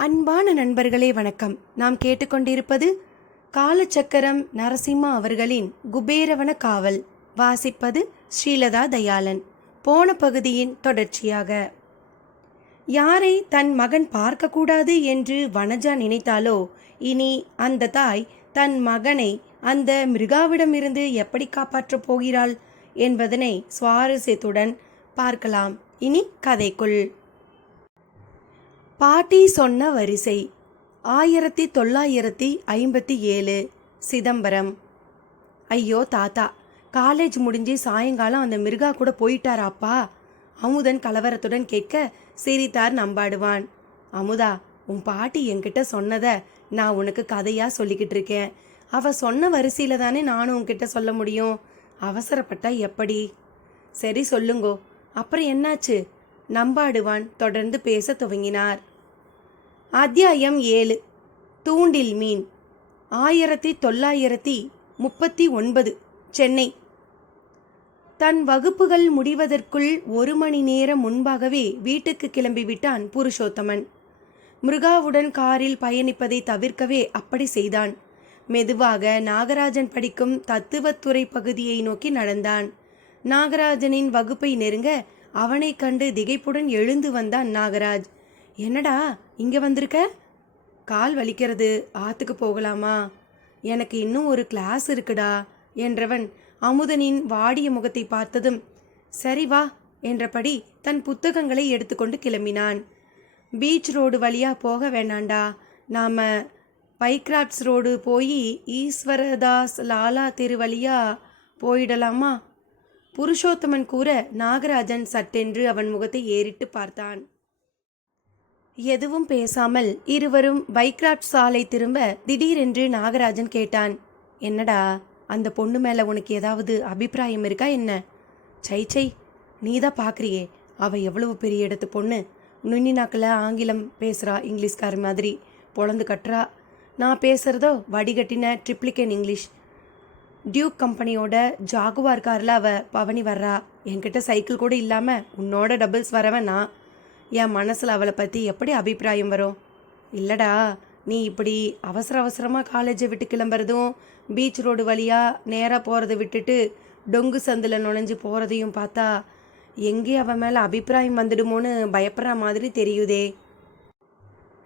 அன்பான நண்பர்களே வணக்கம். நாம் கேட்டுக்கொண்டிருப்பது காலச்சக்கரம் நரசிம்மா அவர்களின் குபேரவன காவல். வாசிப்பது ஸ்ரீலதா தயாளன். போன பகுதியின் தொடர்ச்சியாக. யாரை தன் மகன் பார்க்கக்கூடாது என்று வனஜா நினைத்தாலோ, இனி அந்த தாய் தன் மகனை அந்த மிருகாவிடமிருந்து எப்படி காப்பாற்றப் போகிறாள் என்பதனை சுவாரஸ்யத்துடன் பார்க்கலாம். இனி கதைக்குள். பாட்டி சொன்ன வரிசை 1957 சிதம்பரம். ஐயோ தாத்தா, காலேஜ் முடிஞ்சு சாயங்காலம் அந்த மிருகா கூட போயிட்டாராப்பா? அமுதன் கலவரத்துடன் கேட்க சிரித்தார் நம்பாடுவான். அமுதா, உன் பாட்டி என்கிட்ட சொன்னதை நான் உனக்கு கதையா சொல்லிக்கிட்டு இருக்கேன். அவ சொன்ன வரிசையில தானே நானும் உன்கிட்ட சொல்ல முடியும். அவசரப்பட்டா எப்படி? சரி சொல்லுங்கோ, அப்புறம் என்னாச்சு? நம்பாடுவான் தொடர்ந்து பேச துவங்கினார். அத்தியாயம் 7. தூண்டில் மீன். 1939 சென்னை. தன் வகுப்புகள் முடிவதற்குள் 1 மணி நேரம் முன்பாகவே வீட்டுக்கு கிளம்பிவிட்டான் புருஷோத்தமன். மிருகாவுடன் காரில் பயணிப்பதை தவிர்க்கவே அப்படி செய்தான். மெதுவாக நாகராஜன் படிக்கும் தத்துவத்துறை பகுதியை நோக்கி நடந்தான். நாகராஜனின் வகுப்பை நெருங்க அவனை கண்டு திகைப்புடன் எழுந்து வந்தான் நாகராஜ். என்னடா இங்க வந்திருக்க? கால் வலிக்கிறது, ஆத்துக்கு போகலாமா? எனக்கு இன்னும் ஒரு கிளாஸ் இருக்குடா என்றவன் அமுதனின் வாடிய முகத்தை பார்த்ததும் சரி வா என்றபடி தன் புத்தகங்களை எடுத்துக்கொண்டு கிளம்பினான். பீச் ரோடு வழியா போக வேண்டாண்டா, நாம பைக்ராப்ஸ் ரோடு போய் ஈஸ்வரதாஸ் லாலா தெரு வழியா போயிடலாமா? புருஷோத்தமன் கூற நாகராஜன் சட்டென்று அவன் முகத்தை ஏறிட்டு பார்த்தான். எதுவும் பேசாமல் இருவரும் பைக்ராப்ட் சாலை திரும்ப திடீரென்று நாகராஜன் கேட்டான். என்னடா, அந்த பொண்ணு மேல உனக்கு ஏதாவது அபிப்பிராயம் இருக்கா என்ன? சை நீதான் பார்க்குறியே, அவ எவ்வளவு பெரிய இடத்து பொண்ணு. நுண்ணி நாக்கில் ஆங்கிலம் பேசுகிறா, இங்கிலீஷ்கார மாதிரி பொழந்து கட்டுறா. நான் பேசுகிறதோ வடிகட்டின ட்ரிப்ளிகேன் இங்கிலீஷ். டியூக் கம்பெனியோட ஜாகுவார் காரில் அவள் பவனி வர்றா. என்கிட்ட சைக்கிள் கூட இல்லாமல் உன்னோட டபுள்ஸ் வரவன் நான். என் மனசில் அவளை பற்றி எப்படி அபிப்பிராயம் வரும்? இல்லைடா, நீ இப்படி அவசரமாக காலேஜை விட்டு கிளம்புறதும் பீச் ரோடு வழியாக நேராக போகிறத விட்டுட்டு டொங்கு சந்தில் நுழைஞ்சு போகிறதையும் பார்த்தா எங்கே அவன் மேலே அபிப்பிராயம் வந்துடுமோன்னு பயப்படுற மாதிரி தெரியுதே.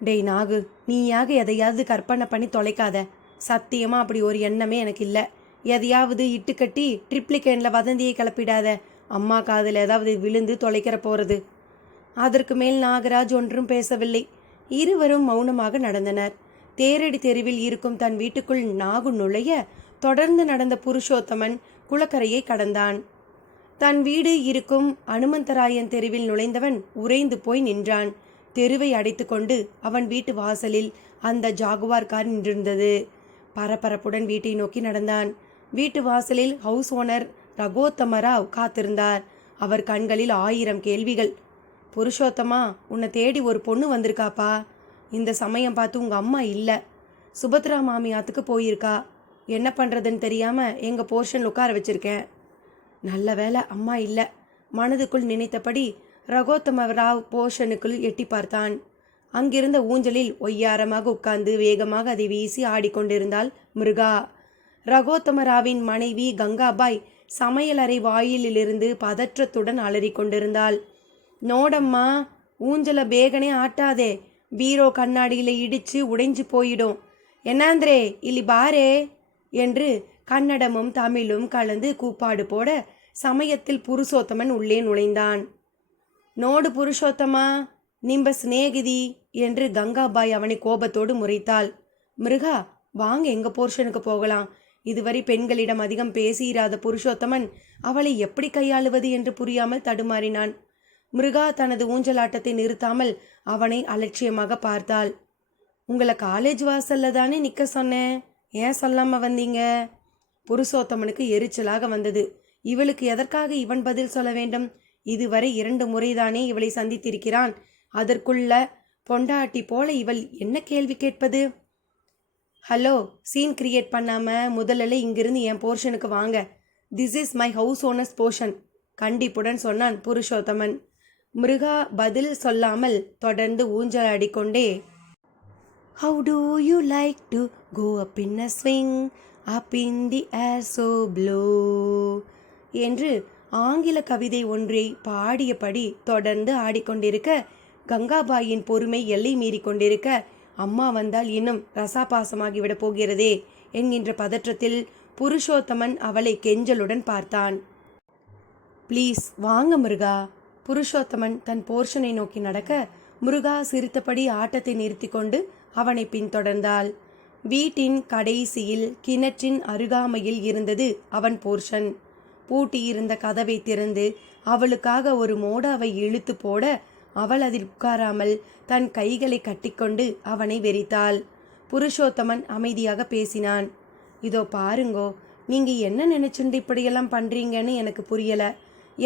டேய் நாகு, நீயாக எதையாவது கற்பனை பண்ணி தொலைக்காத. சத்தியமாக அப்படி ஒரு எண்ணமே எனக்கு இல்லை. எதையாவது இட்டுக்கட்டி ட்ரிப்ளிகேனில் வதந்தியை கிளப்பிடாத. அம்மா காதில் ஏதாவது விழுந்து தொலைக்கிற போகிறது. அதற்கு மேல் நாகராஜ் ஒன்றும் பேசவில்லை. இருவரும் மௌனமாக நடந்தனர். தேரடி தெருவில் இருக்கும் தன் வீட்டுக்குள் நாகு நுழைய தொடர்ந்து நடந்த புருஷோத்தமன் குளக்கரையை கடந்தான். தன் வீடு இருக்கும் அனுமந்தராயன் தெருவில் நுழைந்தவன் உறைந்து போய் நின்றான். தெருவை அடைத்து கொண்டு அவன் வீட்டு வாசலில் அந்த ஜாகுவார் கார் நின்றிருந்தது. பரபரப்புடன் வீட்டை நோக்கி நடந்தான். வீட்டு வாசலில் ஹவுஸ் ஓனர் ரகோத்தமராவ் காத்திருந்தார். அவர் கண்களில் 1000 கேள்விகள். புருஷோத்தமா, உன்னை தேடி ஒரு பொண்ணு வந்திருக்காப்பா. இந்த சமயம் பார்த்து உங்கள் அம்மா இல்லை, சுபத்ரா மாமியாத்துக்கு போயிருக்கா. என்ன பண்ணுறதுன்னு தெரியாமல் எங்கள் போர்ஷன் உட்கார வச்சுருக்கேன். நல்ல வேலை அம்மா இல்லை. மனதுக்குள் நினைத்தபடி ரகோத்தமராவ் போர்ஷனுக்குள் எட்டி பார்த்தான். அங்கிருந்த ஊஞ்சலில் ஒய்யாரமாக உட்கார்ந்து வேகமாக அதை வீசி ஆடிக்கொண்டிருந்தாள் மிருகா. ரகோத்தமராவின் மனைவி கங்காபாய் சமையலறை வாயிலிருந்து பதற்றத்துடன் அலறிக்கொண்டிருந்தாள். நோடம்மா, ஊஞ்சல பேகனே ஆட்டாதே, பீரோ கண்ணாடியில் இடிச்சு உடைஞ்சு போயிடும். என்னாந்திரே இல்லி பாரே என்று கன்னடமும் தமிழும் கலந்து கூப்பாடு போட சமயத்தில் புருஷோத்தமன் உள்ளே நுழைந்தான். நோடு புருஷோத்தமா, நிம்ப சிநேகிதி என்று கங்காபாய் அவனை கோபத்தோடு முறைத்தாள். மிருகா, வாங்க எங்க போர்ஷனுக்கு போகலாம். இதுவரை பெண்களிடம் அதிகம் பேசியிராத புருஷோத்தமன் அவளை எப்படி கையாளுவது என்று புரியாமல் தடுமாறினான். மிருகா தனது ஊஞ்சலாட்டத்தை நிறுத்தாமல் அவனை அலட்சியமாக பார்த்தாள். உங்களை காலேஜ் வாசல்ல தானே நிற்க சொன்னேன், ஏன் சொல்லாம வந்தீங்க? புருஷோத்தமனுக்கு எரிச்சலாக வந்தது. இவளுக்கு எதற்காக இவன் பதில் சொல்ல வேண்டும்? இதுவரை 2 முறைதானே இவளை சந்தித்திருக்கிறான். அதற்குள்ள பொண்டாட்டி போல இவள் என்ன கேள்வி கேட்பது? ஹலோ, சீன் கிரியேட் பண்ணாம முதல்ல இங்கிருந்து என் போர்ஷனுக்கு வாங்க. This is my house owners portion, கண்டிப்புடன் சொன்னான் புருஷோத்தமன். மிருகா பதில் சொல்லாமல் தொடர்ந்து ஊஞ்சலாடிக்கொண்டே How do you like to go up in a swing, up in the air so blue என்று ஆங்கில கவிதை ஒன்றை பாடியபடி தொடர்ந்து ஆடிக்கொண்டிருக்க, கங்காபாயின் பொறுமை எல்லை மீறி கொண்டிருக்க, அம்மா வந்தால் இன்னும் ரசாபாசமாகிவிடப் போகிறதே என்கின்ற பதற்றத்தில் புருஷோத்தமன் அவளை கெஞ்சலுடன் பார்த்தான். ப்ளீஸ் வாங்க முருகா. புருஷோத்தமன் தன் போர்ஷனை நோக்கி நடக்க, முருகா சிரித்தபடி ஆட்டத்தை நிறுத்தி கொண்டு அவனை பின்தொடர்ந்தாள். வீட்டின் கடைசியில் கிணற்றின் அருகாமையில் இருந்தது அவன் போர்ஷன். பூட்டியிருந்த கதவை திறந்து அவளுக்காக ஒரு மோடாவை இழுத்து போட, அவள் அதில் உட்காராமல் தன் கைகளை கட்டிக்கொண்டு அவனை வெறித்தாள். புருஷோத்தமன் அமைதியாக பேசினான். இதோ பாருங்கோ, நீங்க என்ன நினைச்சுண்டு இப்படியெல்லாம் பண்றீங்கன்னு எனக்கு புரியல.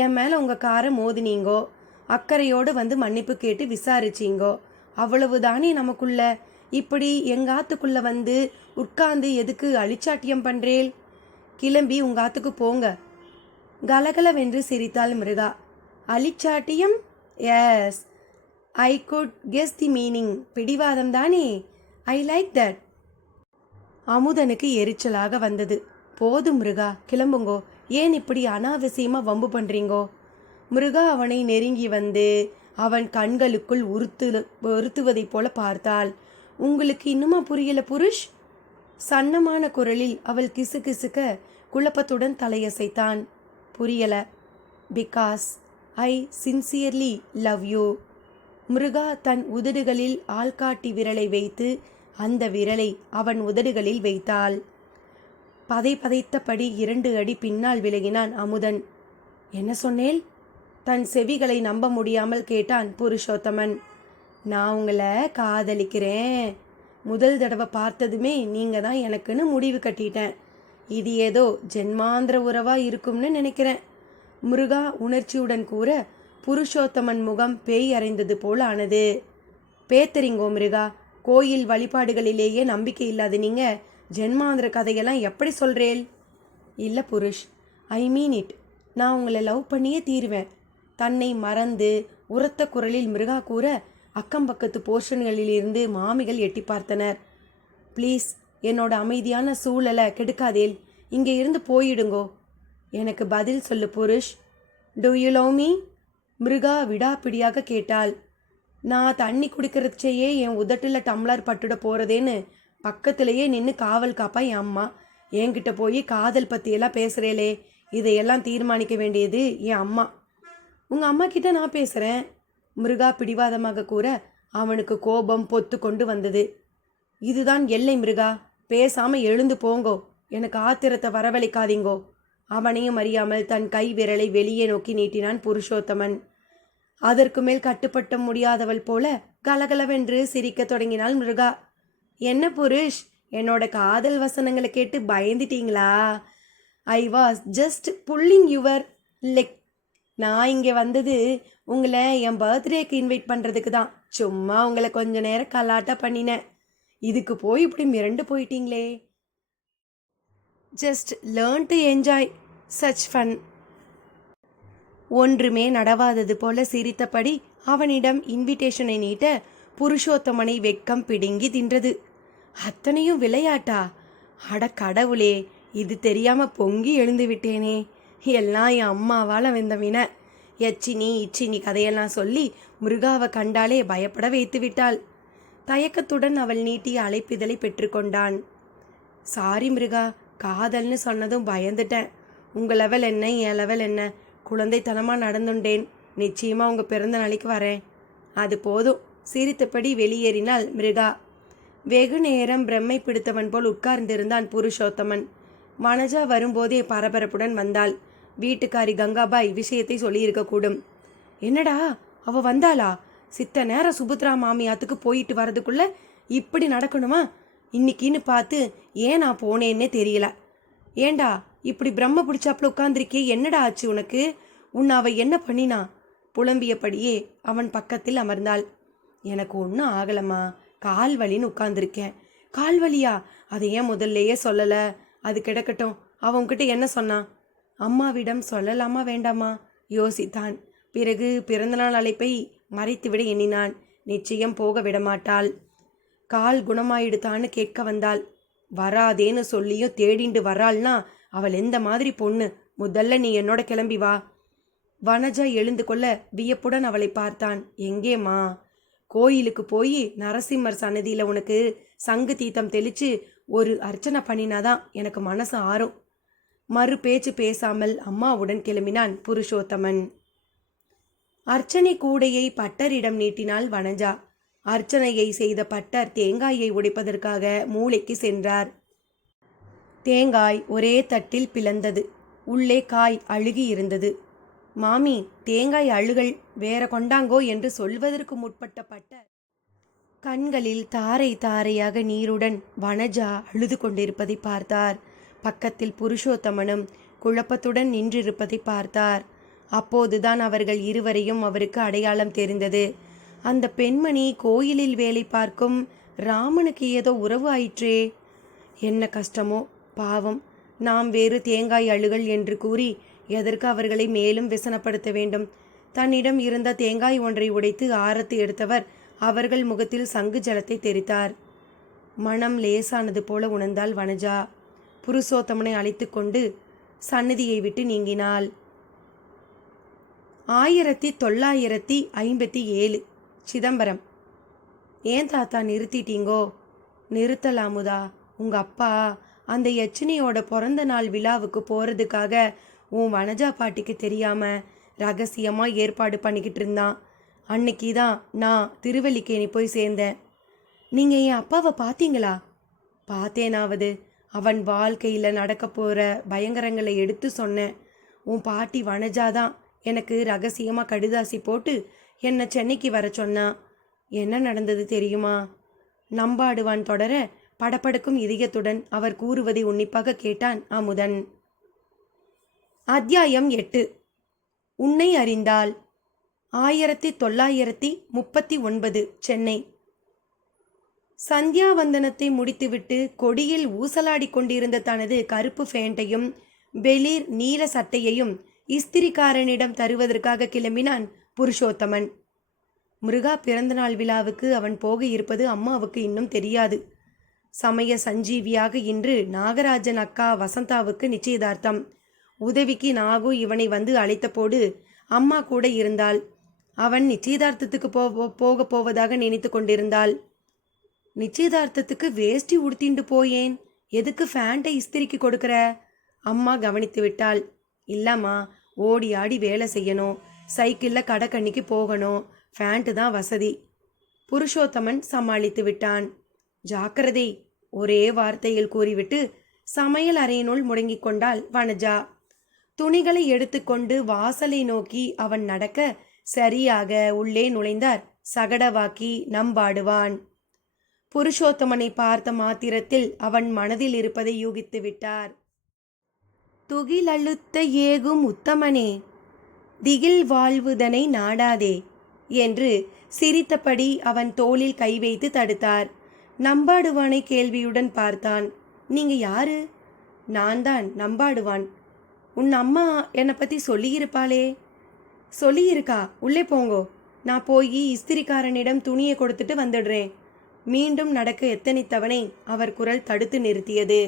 என் மேல உங்க காரை மோதினீங்கோ, அக்கறையோடு வந்து மன்னிப்பு கேட்டு விசாரிச்சீங்கோ, அவ்வளவுதானே நமக்குள்ள. இப்படி எங்காத்துக்குள்ள வந்து உட்கார்ந்து எதுக்கு அழிச்சாட்டியம் பண்றேல்? கிளம்பி உங்காத்துக்கு போங்க. கலகலவென்று சிரித்தாள் மிருகா. அழிச்சாட்டியம்? Yes, I could guess the meaning. பிடிவாதம் தானே? I like that. அமுதனுக்கு எரிச்சலாக வந்தது. போதும் மிருகா, கிளம்புங்கோ. ஏன் இப்படி அனாவசியமா வம்பு பண்றீங்கோ? மிருகா அவனை நெருங்கி வந்து அவன் கண்களுக்குள் உறுத்துவதைப் போல பார்த்தாள். உங்களுக்கு இன்னுமா புரியல புருஷ்? சன்னமான குரலில் அவள் கிசுகிசுக்க குழப்பத்துடன் தலையசைத்தான். புரியல. Because I sincerely love you. Miruga தன் உதடுகளில் ஆள்காட்டி விரலை வைத்து அந்த விரலை அவன் உதடுகளில் வைத்தாள். பதைத்தபடி 2 அடி பின்னால் விலகினான் அமுதன். என்ன சொன்னேல்? தன் செவிகளை நம்ப முடியாமல் கேட்டான் புருஷோத்தமன். நான் உங்களை காதலிக்கிறேன். முதல் தடவை பார்த்ததுமே நீங்க தான் எனக்குன்னு முடிவு கட்டிட்டேன். இது ஏதோ ஜென்மாந்திர உறவா இருக்கும்னு நினைக்கிறேன். முருகா உணர்ச்சியுடன் கூற, புருஷோத்தமன் முகம் பேய் அறைந்தது போல ஆனது. பேத்தரிங்கோ மிருகா, கோயில் வழிபாடுகளிலேயே நம்பிக்கை இல்லாத நீங்க ஜென்மாந்திர கதையெல்லாம் எப்படி சொல்றேல்? இல்லை புருஷ், ஐ மீன் இட். நான் உங்களை லவ் பண்ணியே தீருவேன். தன்னை மறந்து உரத்த குரலில் மிருகா கூற, அக்கம் பக்கத்து போர்ஷன்களிலிருந்து மாமிகள் எட்டி பார்த்தனர். ப்ளீஸ் என்னோட அமைதியான சூழலை கெடுக்காதேல். இங்கே இருந்து போயிடுங்கோ. எனக்கு பதில் சொல்லு Purush. Do you love me? Miruga விடாப்பிடியாக கேட்டாள். நான் தண்ணி குடிக்கிறச்சேயே என் உதட்டில் டம்ளர் பட்டுட போகிறதேன்னு பக்கத்திலேயே நின்று காவல் காப்பா என் அம்மா. என்கிட்ட போய் காதல் பற்றியெல்லாம் பேசுகிறேலே, இதையெல்லாம் தீர்மானிக்க வேண்டியது என் அம்மா. உங்கள் அம்மா கிட்ட நான் பேசுகிறேன். மிருகா பிடிவாதமாக கூற, அவனுக்கு கோபம் பொத்து கொண்டு வந்தது. இதுதான் எல்லை மிருகா, பேசாமல் எழுந்து போங்கோ. எனக்கு ஆத்திரத்தை வரவழைக்காதீங்கோ. அவனையும் அறியாமல் தன் கை விரலை வெளியே நோக்கி நீட்டினான் புருஷோத்தமன். அதற்கு மேல் கட்டுப்பட்ட முடியாதவள் போல கலகலவென்று சிரிக்க தொடங்கினாள் மிருகா. என்ன புருஷ், என்னோட காதல் வசனங்களை கேட்டு பயந்துட்டீங்களா? I was just pulling your leg. நான் இங்கே வந்தது உங்களை என் பர்த்டேக்கு இன்வைட் பண்ணுறதுக்கு தான். சும்மா உங்களை கொஞ்ச நேரம் கலாட்டா பண்ணினேன். இதுக்கு போய் இப்படி மிரண்டு போயிட்டீங்களே. Just learn to enjoy such fun. ஒன்றுமே நடவாதது போல சிரித்தபடி அவனிடம் இன்விடேஷனை நீட்ட, புருஷோத்தமனை வெட்கம் பிடுங்கி தின்றது. அத்தனையும் விளையாட்டா? அட கடவுளே, இது தெரியாம பொங்கி எழுந்து விட்டேனே. எல்லாம் என் அம்மாவால் வெந்தவின. எச்சினி இச்சினி கதையெல்லாம் சொல்லி மிருகாவை கண்டாலே பயப்பட வைத்து விட்டாள். தயக்கத்துடன் அவள் நீட்டிய அழைப்பிதழை பெற்றுக்கொண்டான். சாரி மிருகா, காதல்னு சொன்னதும் பயந்துட்டேன். உங்கள் லெவல் என்ன, என் லெவல் என்ன? குழந்தைத்தனமாக நடந்துட்டேன். நிச்சயமாக உங்கள் பிறந்த நாளைக்கு வரேன். அது போதும். சிரித்தபடி வெளியேறினாள் மிருகா. வெகு நேரம் பிரம்மை பிடித்தவன் போல் உட்கார்ந்திருந்தான் புருஷோத்தமன். வனஜா வரும்போதே பரபரப்புடன் வந்தாள். வீட்டுக்காரி கங்காபாய் விஷயத்தை சொல்லியிருக்கக்கூடும். என்னடா, அவ வந்தாளா? சித்த நேரம் சுபத்ரா மாமியாத்துக்கு போயிட்டு வரதுக்குள்ள இப்படி நடக்கணுமா? இன்னைக்குன்னு பார்த்து ஏன் நான் போனேன்னே தெரியல. ஏண்டா இப்படி பிரம்ம பிடிச்சாப்புல உட்கார்ந்திருக்கே, என்னடா ஆச்சு உனக்கு? உன்னை அவ என்ன பண்ணினா? புலம்பியபடியே அவன் பக்கத்தில் அமர்ந்தாள். எனக்கு ஒன்றும் ஆகலம்மா, கால் வலின்னு உட்கார்ந்துருக்கேன். கால் வலியா? அதை ஏன் முதல்லையே சொல்லலை? அது கிடக்கட்டும். அவன்கிட்ட என்ன சொன்னான்? அம்மாவிடம் சொல்லலாமா வேண்டாமா யோசித்தான். பிறகு பிறந்தநாள் அழைப்பை மறைத்துவிட எண்ணினான். நிச்சயம் போக விடமாட்டாள். கால் குணமாயிடுதான்னு கேட்க வந்தாள். வராதேன்னு சொல்லியும் தேடிண்டு வராள்னா அவள் எந்த மாதிரி பொண்ணு? முதல்ல நீ என்னோட கிளம்பி வா. வனஜா எழுந்து கொள்ள வியப்புடன் அவளை பார்த்தான். எங்கேம்மா? கோயிலுக்கு போய் நரசிம்மர் சன்னதியில் உனக்கு சங்கு தீர்த்தம் தெளிச்சு ஒரு அர்ச்சனை பண்ணினாதான் எனக்கு மனசு ஆறும். மறு பேச்சு பேசாமல் அம்மாவுடன் கிளம்பினான் புருஷோத்தமன். அர்ச்சனை கூடையை பட்டரிடம் நீட்டினாள் வனஜா. அர்ச்சனையை செய்த பட்டர் தேங்காயை உடைப்பதற்காக மூளைக்கு சென்றார். தேங்காய் ஒரே தட்டில் பிளந்தது. உள்ளே காய் அழுகி இருந்தது. மாமி, தேங்காய் அழுகல் வேற கொண்டாங்கோ என்று சொல்வதற்கு முற்பட்ட பட்டர் கண்களில் தாரை தாரையாக நீருடன் வனஜா அழுது கொண்டிருப்பதை பார்த்தார். பக்கத்தில் புருஷோத்தமனும் குழப்பத்துடன் நின்றிருப்பதை பார்த்தார். அப்போதுதான் அவர்கள் இருவரையும் அவருக்கு அடையாளம் தெரிந்தது. அந்த பெண்மணி கோயிலில் வேலை பார்க்கும் ராமனுக்கு ஏதோ உறவு ஆயிற்றே. என்ன கஷ்டமோ பாவம். நாம் வேறு தேங்காய் அழுகல் என்று கூறி எதற்கு அவர்களை மேலும் விசனப்படுத்த வேண்டும்? தன்னிடம் இருந்த தேங்காய் ஒன்றை உடைத்து ஆரத்து எடுத்தவர் அவர்கள் முகத்தில் சங்கு ஜலத்தை தெரித்தார். மனம் லேசானது போல உணர்ந்தாள் வனஜா. புருஷோத்தமனை அழைத்து கொண்டு சந்நிதியை விட்டு நீங்கினாள். 1957 சிதம்பரம். ஏன் தாத்தா நிறுத்திட்டீங்கோ? நிறுத்தலாமுதா. உங்க அப்பா அந்த யட்சினியோட பிறந்த நாள் விழாவுக்கு போறதுக்காக உன் வனஜா பாட்டிக்கு தெரியாம ரகசியமா ஏற்பாடு பண்ணிக்கிட்டு இருந்தான். அன்னைக்கு தான் நான் திருவல்லிக்கேணி போய் சேர்ந்தேன். நீங்க என் அப்பாவை பார்த்தீங்களா? பார்த்தேனாவது. அவன் வாழ்க்கையில் நடக்க போகிற பயங்கரங்களை எடுத்து சொன்னேன். உன் பாட்டி வனஜாதான் எனக்கு ரகசியமாக கடிதாசி போட்டு என்னை சென்னைக்கு வர சொன்னான். என்ன நடந்தது தெரியுமா? நம்பாடுவான் தொடர படபடக்கும் இதயத்துடன் அவர் கூறுவதை உன்னிப்பாக கேட்டான் அமுதன். அத்தியாயம் 8. உன்னை அறிந்தால். 1939 சென்னை. சந்தியாவந்தனத்தை முடித்துவிட்டு கொடியில் ஊசலாடி கொண்டிருந்த தனது கருப்பு ஃபேண்டையும் வெளிர் நீல சட்டையையும் இஸ்திரிக்காரனிடம் தருவதற்காக கிளம்பினான் புருஷோத்தமன். முருகா பிறந்தநாள் விழாவுக்கு அவன் போக இருப்பது அம்மாவுக்கு இன்னும் தெரியாது. சமய சஞ்சீவியாக இன்று நாகராஜன் அக்கா வசந்தாவுக்கு நிச்சயதார்த்தம். உதவிக்கு நாகு இவனை வந்து அழைத்தபோது அம்மா கூட இருந்தாள். அவன் நிச்சயதார்த்தத்துக்கு போக போவதாக நினைத்து கொண்டிருந்தாள். நிச்சயதார்த்தத்துக்கு வேஷ்டி உடுத்திண்டு போயேன், எதுக்கு ஃபேண்டை இஸ்திரிக்கு கொடுக்குற? அம்மா கவனித்து விட்டாள். இல்லம்மா, ஓடி ஆடி வேலை செய்யணும், சைக்கிளில் கடைக்கண்ணிக்கு போகணும், ஃபேண்ட்டு தான் வசதி. புருஷோத்தமன் சமாளித்து விட்டான். ஜாக்கிரதை, ஒரே வார்த்தையில் கூறிவிட்டு சமையல் அறையினுள் முடங்கிக் கொண்டாள் வனஜா. துணிகளை எடுத்துக்கொண்டு வாசலை நோக்கி அவன் நடக்க சரியாக உள்ளே நுழைந்தார் சகடவாக்கி நம்பாடுவான். புருஷோத்தமனை பார்த்த மாத்திரத்தில் அவன் மனதில் இருப்பதை யூகித்து விட்டார். துகிலழுத்த ஏகும் உத்தமனே, திகில் வாழ்வுதனை நாடாதே என்று சிரித்தபடி அவன் தோளில் கை வைத்து தடுத்தார். நம்பாடுவானை கேள்வியுடன் பார்த்தான். நீங்க யாரு? நான் தான் நம்பாடுவான். உன் அம்மா என்னை பற்றி சொல்லியிருப்பாளே. சொல்லியிருக்கா? உள்ளே போங்கோ, நான் போய் இஸ்திரிக்காரனிடம் துணியை கொடுத்துட்டு வந்துடுறேன். மீண்டும் நடக்க எத்தனித்தவனை அவர் குரல் தடுத்து நிறுத்தியது.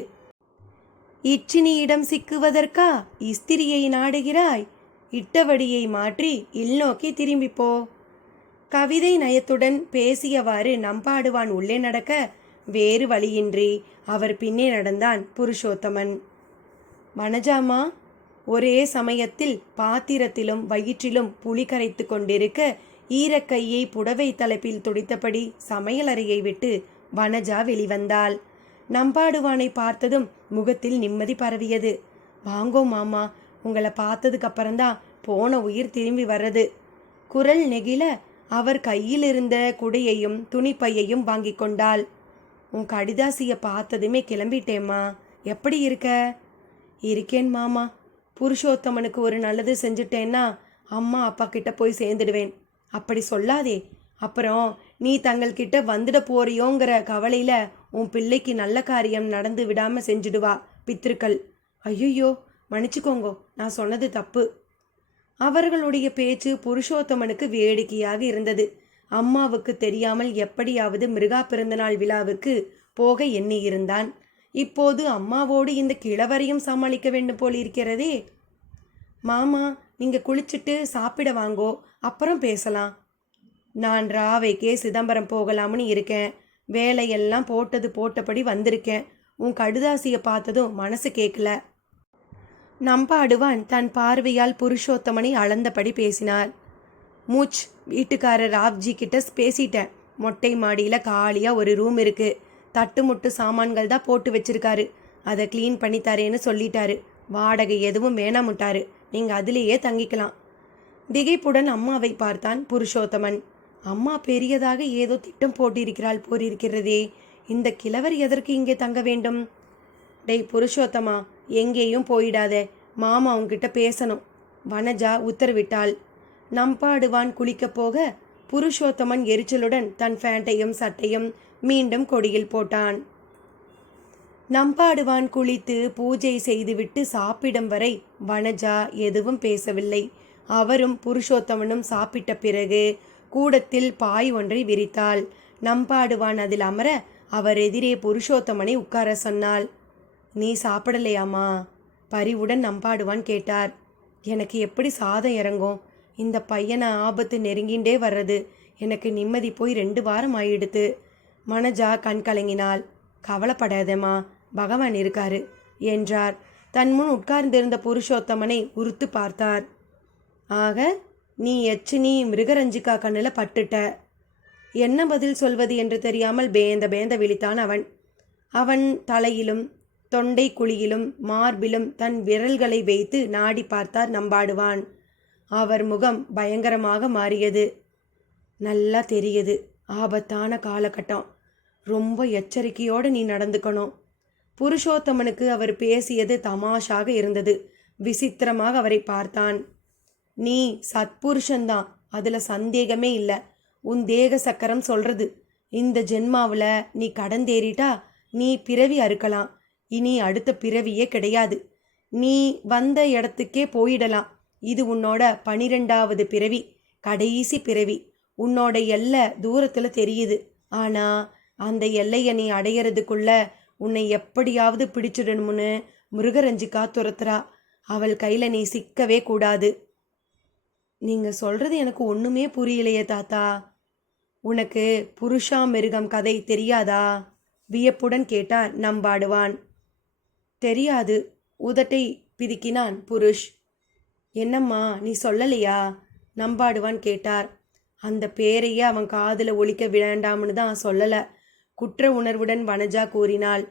இச்சினியிடம் சிக்குவதற்கா இஸ்திரியை நாடுகிறாய்? இட்டவடியை மாற்றி இல்நோக்கி திரும்பிப்போ. கவிதை நயத்துடன் பேசியவாறு நம்பாடுவான் உள்ளே நடக்க வேறு வழியின்றி அவர் பின்னே நடந்தான் புருஷோத்தமன். வனஜாமா, ஒரே சமயத்தில் பாத்திரத்திலும் வயிற்றிலும் புளி கரைத்து கொண்டிருக்க ஈரக்கையை புடவை தலைப்பில் துடித்தபடி சமையலறையை விட்டு வனஜா வெளிவந்தாள். நம்பாடுவானை பார்த்ததும் முகத்தில் நிம்மதி பரவியது. வாங்கோ மாமா, உங்களை பார்த்ததுக்கு அப்புறம்தான் போன உயிர் திரும்பி வர்றது. குரல் நெகிழ அவர் கையில் இருந்த குடையையும் துணிப்பையையும் வாங்கி கொண்டாள். உன் கடிதாசியை பார்த்ததுமே கிளம்பிட்டேம்மா. எப்படி இருக்க? இருக்கேன் மாமா. புருஷோத்தமனுக்கு ஒரு நல்லது செஞ்சுட்டேன்னா அம்மா அப்பா கிட்ட போய் சேர்ந்துடுவேன். அப்படி சொல்லாதே, அப்புறம் நீ தங்கள்கிட்ட வந்துட போறியோங்கிற கவலையில் உன் பிள்ளைக்கு நல்ல காரியம் நடந்து விடாமல் செஞ்சுடுவா பித்திருக்கள். ஐயோ, மன்னிச்சுக்கோங்கோ, நான் சொன்னது தப்பு. அவர்களுடைய பேச்சு புருஷோத்தமனுக்கு வேடிக்கையாக இருந்தது. அம்மாவுக்கு தெரியாமல் எப்படியாவது மிருகா பிறந்தநாள் விழாவுக்கு போக எண்ணியிருந்தான். இப்போது அம்மாவோடு இந்த கிழவரையும் சமாளிக்க வேண்டும் போல் இருக்கிறதே. மாமா, நீங்க குளிச்சுட்டு சாப்பிட வாங்கோ, அப்புறம் பேசலாம். நான் ராவைக்கே சிதம்பரம் போகலாம்னு இருக்கேன். வேலையெல்லாம் போட்டது போட்டபடி வந்திருக்கேன். உன் கடுதாசியை பார்த்ததும் மனசு கேட்கல. நம்பாடுவான் தன் பார்வையால் புருஷோத்தமனை அளந்தபடி பேசினார். மூச், வீட்டுக்காரர் ராவ்ஜி கிட்ட பேசிட்டேன். மொட்டை மாடியில் காலியாக ஒரு ரூம் இருக்கு. தட்டு முட்டு சாமான்கள் தான் போட்டு வச்சிருக்காரு. அதை க்ளீன் பண்ணி தரேன்னு சொல்லிட்டாரு. வாடகை எதுவும் வேணாமுட்டாரு. நீங்கள் அதிலேயே தங்கிக்கலாம். திகைப்புடன் அம்மாவை பார்த்தான் புருஷோத்தமன். அம்மா பெரியதாக ஏதோ திட்டம் போட்டிருக்கிறாள் போலிருக்கிறதே. இந்த கிழவர் எதற்கு இங்கே தங்க வேண்டும்? டேய் புருஷோத்தமா, எங்கேயும் போயிடாதே. மாமா உன்கிட்ட பேசணும். வனஜா உத்தரவிட்டாள். நம்பாடுவான் குளிக்கப் போக புருஷோத்தமன் எரிச்சலுடன் தன் ஃபேண்டையும் சட்டையும் மீண்டும் கொடியில் போட்டான். நம்பாடுவான் குளித்து பூஜை செய்துவிட்டு சாப்பிடும் வரை வனஜா எதுவும் பேசவில்லை. அவரும் புருஷோத்தமனும் சாப்பிட்ட பிறகு கூடத்தில் பாய் ஒன்றை விரித்தாள். நம்பாடுவான் அதில் அமர அவர் எதிரே புருஷோத்தமனை உட்கார சொன்னாள். நீ சாப்பிடலையாமா? பரிவுடன் நம்பாடுவான் கேட்டார். எனக்கு எப்படி சாதம் இறங்கும்? இந்த பையனை ஆபத்து நெருங்கிண்டே வர்றது. எனக்கு நிம்மதி போய் 2 வாரம் ஆயிடுத்து. மனஜா கண் கலங்கினாள். கவலைப்படாதேம்மா, பகவான் இருக்காரு என்றார். தன் முன் உட்கார்ந்திருந்த புருஷோத்தமனை உறுத்து பார்த்தார். ஆக நீ எச்சினி மிருகரஞ்சிகா கண்ணில் பட்டுட்ட. என்ன பதில் சொல்வது என்று தெரியாமல் பேந்த பேந்த விழித்தான் அவன். அவன் தலையிலும் தொண்டை குழியிலும் மார்பிலும் தன் விரல்களை வைத்து நாடி பார்த்தார் நம்பாடுவான். அவர் முகம் பயங்கரமாக மாறியது. நல்லா தெரியுது, ஆபத்தான காலகட்டம். ரொம்ப எச்சரிக்கையோடு நீ நடந்துக்கணும். புருஷோத்தமனுக்கு அவர் பேசியது தமாஷாக இருந்தது. விசித்திரமாக அவரை பார்த்தான். நீ சத்புருஷன்தான், அதில் சந்தேகமே இல்லை. உன் தேக சக்கரம் சொல்றது. இந்த ஜென்மாவில் நீ கடந்தேறிட்டா நீ பிறவி அறுக்கலாம். இனி அடுத்த பிறவியே கிடையாது. நீ வந்த இடத்துக்கே போயிடலாம். இது உன்னோட 12வது பிறவி, கடைசி பிறவி. உன்னோட எல்லை தூரத்தில் தெரியுது. ஆனால் அந்த எல்லையை நீ அடையிறதுக்குள்ள உன்னை எப்படியாவது பிடிச்சிடணும்னு மிருகரஞ்சிக்கா துரத்துறா. அவள் கையில் நீ சிக்கவே கூடாது. நீங்கள் சொல்கிறது எனக்கு ஒன்றுமே புரியலையே தாத்தா. உனக்கு புருஷா மிருகம் கதை தெரியாதா? வியப்புடன் கேட்டார் நம்பாடுவான். தெரியாது, உதட்டை பிதுக்கினான் புருஷ். என்னம்மா, நீ சொல்லலையா? நம்பாடுவான் கேட்டார். அந்த பேரையே அவன் காதில் ஒலிக்க வேண்டாம்னு தான் சொல்லலை. குற்ற உணர்வுடன் வனஜா கூறினாள்.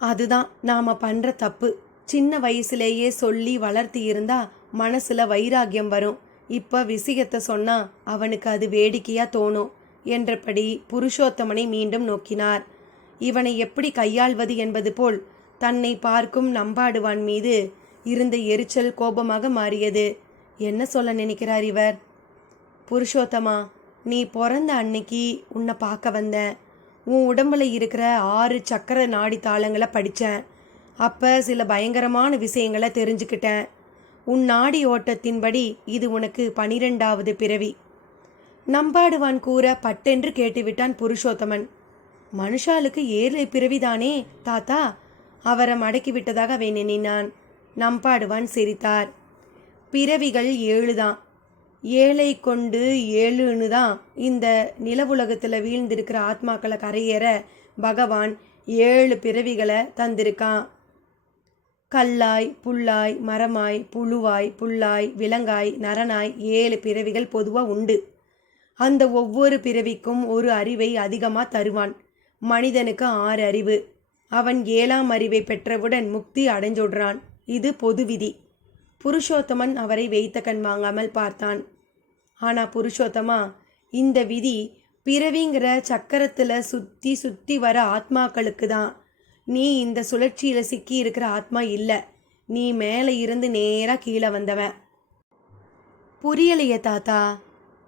அதுதான் நாம் பண்ணுற தப்பு. சின்ன வயசுலேயே சொல்லி வளர்த்தி இருந்தா மனசில் வைராகியம் வரும். இப்போ விஷயத்தை சொன்னா அவனுக்கு அது வேடிக்கையாக தோணும் என்றபடி புருஷோத்தமனை மீண்டும் நோக்கினார். இவனை எப்படி கையாள்வது என்பது போல் தன்னை பார்க்கும் நம்பாடுவான் மீது இருந்த எரிச்சல் கோபமாக மாறியது. என்ன சொல்ல நினைக்கிறார் இவர்? புருஷோத்தமா, நீ பிறந்த அன்னைக்கு உன்னை பார்க்க வந்தேன். உன் உடம்புல இருக்கிற 6 சக்கர நாடி தாளங்களை படித்தேன். அப்போ சில பயங்கரமான விஷயங்களை தெரிஞ்சுக்கிட்டேன். உன் நாடி ஓட்டத்தின்படி இது உனக்கு 12வது பிறவி. நம்பாடுவான் கூற பட்டென்று கேட்டுவிட்டான் புருஷோத்தமன். மனுஷாளுக்கு 7 பிறவிதானே தாத்தா? அவரை மடக்கி விட்டதாக அவன் எண்ணினான். நம்பாடுவான் சிரித்தார். பிறவிகள் 7 தான். 7ஐ கொண்டு 7ன்னு தான் இந்த நிலவுலகத்தில் வீழ்ந்திருக்கிற ஆத்மாக்களை கரையேற பகவான் 7 பிறவிகளை தந்திருக்கான். கல்லாய், புல்லாய், மரமாய், புழுவாய், புல்லாய், விலங்காய், நரனாய் 7 பிறவிகள் பொதுவாக உண்டு. அந்த ஒவ்வொரு பிறவிக்கும் ஒரு அறிவை அதிகமாக தருவான். மனிதனுக்கு 6 அறிவு. அவன் 7ஆம் அறிவை பெற்றவுடன் முக்தி அடைஞ்சுடுறான். இது பொது விதி. புருஷோத்தமன் அவரை வைத்த கண் வாங்காமல் பார்த்தான். ஆனால் புருஷோத்தமா, இந்த விதி பிறவிங்கிற சக்கரத்தில் சுற்றி சுற்றி வர ஆத்மாக்களுக்கு தான். நீ இந்த சுழற்சியில் சிக்கி இருக்கிற ஆத்மா இல்லை. நீ மேலே இருந்து நேராக கீழே வந்தவன். புரியலையே தாத்தா.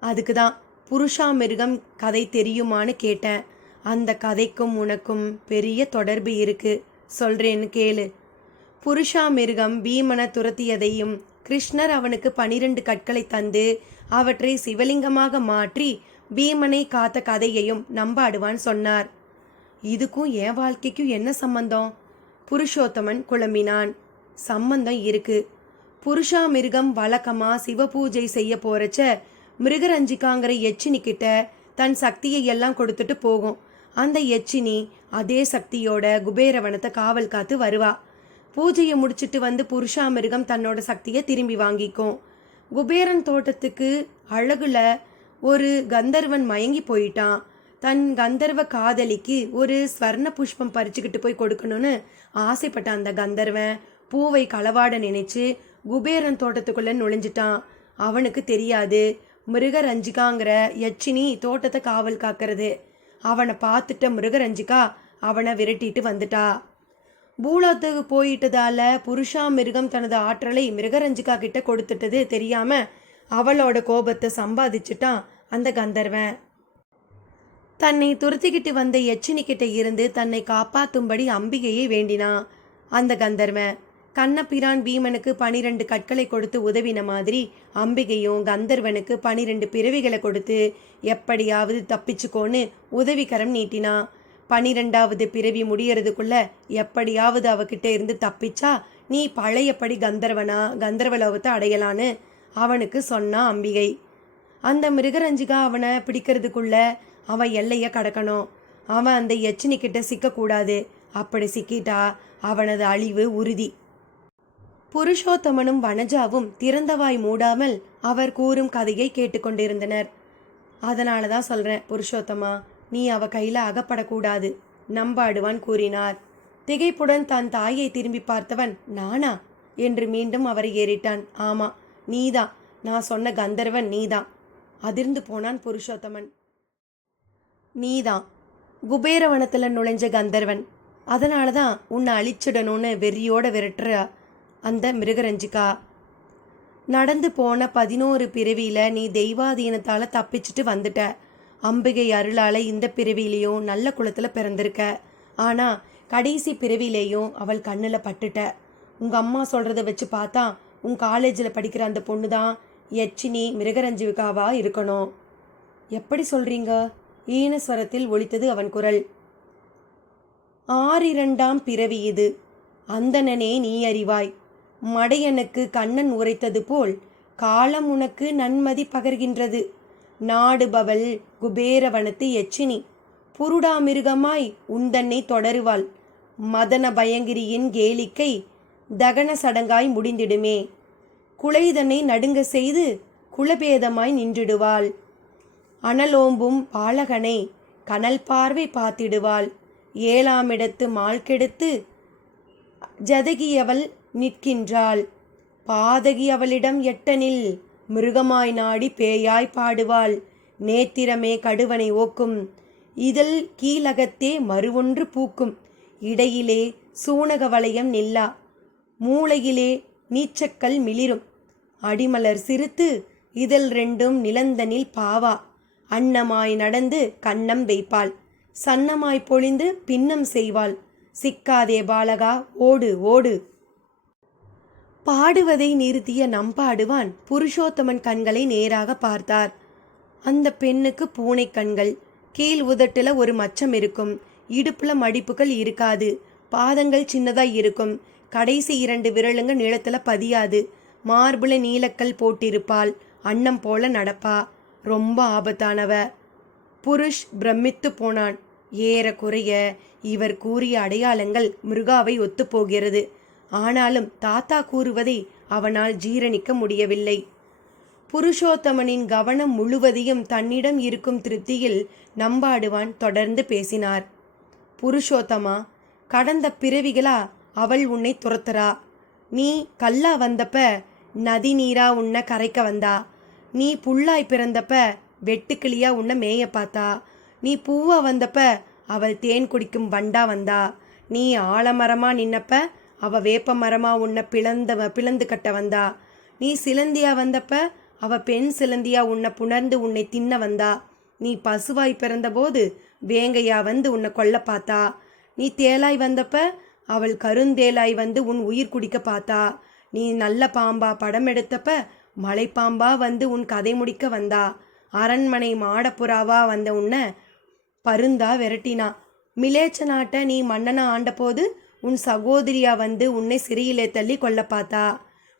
அதுக்கு தான் புருஷா மிருகம் கதை தெரியுமான்னு கேட்டேன். அந்த கதைக்கும் உனக்கும் பெரிய தொடர்பு இருக்கு. சொல்றேன்னு கேளு. புருஷா மிருகம் பீமனை துரத்தியதையும் கிருஷ்ணர் அவனுக்கு 12 கற்களை தந்து அவற்றை சிவலிங்கமாக மாற்றி பீமனை காத்த கதையையும் நம்பாடுவான் சொன்னார். இதுக்கும் என் வாழ்க்கைக்கும் என்ன சம்பந்தம்? புருஷோத்தமன் குழம்பினான். சம்பந்தம் இருக்கு. புருஷா மிருகம் வழக்கமா சிவபூஜை செய்ய போறச்ச மிருகரஞ்சிக்காங்கிற எச்சினி கிட்ட தன் சக்தியை எல்லாம் கொடுத்துட்டு போகும். அந்த எச்சினி அதே சக்தியோட குபேரவனத்தை காவல் காத்து வருவா. பூஜையை முடிச்சிட்டு வந்து புருஷா மிருகம் தன்னோட சக்தியை திரும்பி வாங்கிக்கும். குபேரன் தோட்டத்துக்கு அழகுல ஒரு கந்தர்வன் மயங்கி போயிட்டான். தன் கந்தர்வ காதலிக்கு ஒரு ஸ்வர்ண புஷ்பம் பறிச்சுக்கிட்டு போய் கொடுக்கணும்னு ஆசைப்பட்ட அந்த கந்தர்வன் பூவை களவாட நினைச்சு குபேரன் தோட்டத்துக்குள்ள நுழைஞ்சிட்டான். அவனுக்கு தெரியாது மிருகரஞ்சிகாங்கிற யட்சினி தோட்டத்தை காவல் காக்கிறது. அவனை பார்த்துட்ட மிருகரஞ்சிகா அவனை விரட்டிட்டு வந்துட்டா. பூலோகத்துக்கு போயிட்டதால புருஷா மிருகம் தனது ஆற்றலை மிருகரஞ்சிகா கிட்ட கொடுத்துட்டது தெரியாம அவளோட கோபத்தை சம்பாதிச்சுட்டான் அந்த கந்தர்வன். தன்னை துரத்திக்கிட்டு வந்த யட்சினி கிட்ட இருந்து தன்னை காப்பாத்தும்படி அம்பிகையை வேண்டினான் அந்த கந்தர்வன். கண்ணபிரான் பீமனுக்கு 12 கற்களை கொடுத்து உதவின மாதிரி அம்பிகையும் கந்தர்வனுக்கு 12 பிறவிகளை கொடுத்து எப்படியாவது தப்பிச்சுக்கோன்னு உதவிகரம் நீட்டினா. 12வது பிறவி முடியறதுக்குள்ள எப்படியாவது அவகிட்ட இருந்து தப்பிச்சா நீ பழையபடி கந்தர்வலோகத்தை அடையலான்னு அவனுக்கு சொன்னா அம்பிகை. அந்த மிருகரஞ்சிகா அவனை பிடிக்கிறதுக்குள்ள அவன் எல்லையை கடக்கணும். அவன் அந்த யட்சினி கிட்ட சிக்கக்கூடாது. அப்படி சிக்கிட்டா அவனது அழிவு உறுதி. புருஷோத்தமனும் வனஜாவும் திறந்தவாய் மூடாமல் அவர் கூறும் கதையை கேட்டுக்கொண்டிருந்தனர். அதனாலதான் சொல்றேன் புருஷோத்தமா, நீ அவ கையில அகப்படக்கூடாது, நம்பாடுவான் கூறினார். திகைப்புடன் தன் தாயை திரும்பி பார்த்தவன், நானா என்று மீண்டும் அவரை ஏறிட்டான். ஆமா, நீதான், நான் சொன்ன கந்தர்வன் நீதான். அதிர்ந்து போனான் புருஷோத்தமன். நீதான் குபேரவனத்துல நுழைஞ்ச கந்தர்வன். அதனாலதான் உன்னை அழிச்சிடணும்னு வெறியோட விரட்டுற அந்த மிருகரஞ்சிகா. நடந்து போன 11 பிறவியில நீ தெய்வாதீனத்தால தப்பிச்சுட்டு வந்துட்ட. அம்பிகை அருளால இந்த பிறவியிலையும் நல்ல குலத்துல பிறந்திருக்க. ஆனா கடைசி பிறவிலேயும் அவள் கண்ணுல பட்டுட்ட. உங்க அம்மா சொல்றத வச்சு பார்த்தா உன் காலேஜில் படிக்கிற அந்த பொண்ணு தான் யட்சினி மிருகரஞ்சிகாவா இருக்கணும். எப்படி சொல்றீங்க? ஈனஸ்வரத்தில் ஒலித்தது அவன் குரல். 6 பிறவி இது. அந்தணனே நீ அறிவாய். மடையனுக்கு கண்ணன் உரைத்தது போல் காலம் உனக்கு நன்மதி பகர்கின்றது. நாடுபவள் குபேரவனத்து யட்சினி புருடா மிருகமாய் உந்தன்னை தொடருவாள். மதன பயங்கிரியின் கேளிக்கை தகன சடங்காய் முடிந்திடுமே. குலைதனை நடுங்க செய்து குலபேதமாய் நின்றிடுவாள். அனலோம்பும் பாலகனை கனல் பார்வை பார்த்திடுவாள். 7ஆம் இடத்து மால் கெடுத்து ஜதகியவள் நிற்கின்றாள். பாதகி அவளிடம் எட்டனில் மிருகமாய் நாடி பேயாய் பாடுவாள். நேத்திரமே கடுவனை ஓக்கும். இதழ் கீழகத்தே மறுவொன்று பூக்கும். இடையிலே சூனக வளையம் நில்லா. மூளையிலே நீச்சக்கல் மிளிரும். அடிமலர் சிறுத்து இதழ் 2 நிலந்தனில் பாவா. அன்னமாய் நடந்து கன்னம் வைப்பாள். சன்னமாய் பொழிந்து பின்னம் செய்வாள். சிக்காதே பாலகா, ஓடு ஓடு. பாடுவதை நிறுத்திய நம்பாடுவான் புருஷோத்தமன் கண்களை நேராக பார்த்தார். அந்த பெண்ணுக்கு பூனை கண்கள். கீழ் உதட்டுல ஒரு மச்சம் இருக்கும். இடுப்புல மடிப்புகள் இருக்காது. பாதங்கள் சின்னதாய் இருக்கும். கடைசி 2 விரலுங்க நிலத்துல பதியாது. மார்புல நீலக்கல் போட்டிருப்பாள். அன்னம் போல நடப்பா. ரொம்ப ஆபத்தானவ. புருஷ் பிரமித்து போனான். ஏறக்குறைய இவர் கூறிய அடையாளங்கள் மிருகாவை ஒத்துப்போகிறது. ஆனாலும் தாத்தா கூறுவதை அவனால் ஜீரணிக்க முடியவில்லை. புருஷோத்தமனின் கவனம் முழுவதையும் தன்னிடம் இருக்கும் திருப்தியில் நம்பாடுவான் தொடர்ந்து பேசினார். புருஷோத்தமா, கடந்த பிறவிகளா அவள் உன்னை துரத்துறா. நீ கல்லா வந்தப்ப நதி நீரா உன்னை கரைக்க வந்தா. நீ புல்லாய் பிறந்தப்ப வெட்டுக்கிளியா உன்னை மேய பார்த்தா. நீ பூவா வந்தப்ப அவள் தேன் குடிக்கும் வண்டா வந்தா. நீ ஆலமரமா நின்னப்ப அவ வேப்ப மரமா உன்னை பிளந்து கட்ட வந்தா. நீ சிலந்தியா வந்தப்ப அவ பெண் சிலந்தியா உன்னை புணர்ந்து உன்னை தின்ன வந்தா. நீ பசுவாய் பிறந்தபோது வேங்கையா வந்து உன்னை கொல்ல பார்த்தா. நீ தேலாய் வந்தப்ப அவள் கருந்தேலாய் வந்து உன் உயிர் குடிக்க பார்த்தா. நீ நல்ல பாம்பா படம் எடுத்தப்ப மலைப்பாம்பா வந்து உன் கதை முடிக்க வந்தா, அரண்மனை மாடப்புறாவா வந்த உன்னை பருந்தா விரட்டினா, மிலேச்ச நாட்டை நீ மன்னனா ஆண்டபோது உன் சகோதரியா வந்து உன்னை சிறையிலே தள்ளி கொல்ல பார்த்தா,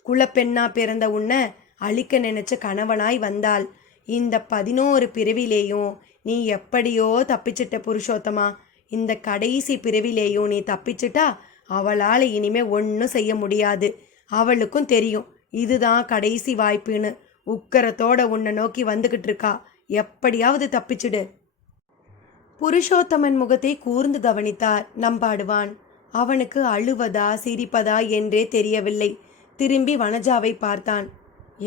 குலப்பெண்ணா பிறந்த உன்னை அழிக்க நினைச்ச கணவனாய் வந்தாள். இந்த 11 பிறவிலேயும் நீ எப்படியோ தப்பிச்சிட்ட புருஷோத்தமா. இந்த கடைசி பிறவிலேயும் நீ தப்பிச்சிட்டா அவளால் இனிமே ஒன்றும் செய்ய முடியாது. அவளுக்கும் தெரியும் இதுதான் கடைசி வாய்ப்புன்னு. உக்கரத்தோட உன்னை நோக்கி வந்துக்கிட்டு இருக்கா. எப்படியாவது தப்பிச்சிடு. புருஷோத்தமன் முகத்தை கூர்ந்து கவனித்தார் நம்பாடுவான். அவனுக்கு அழுவதா சிரிப்பதா என்றே தெரியவில்லை. திரும்பி வனஜாவை பார்த்தான்.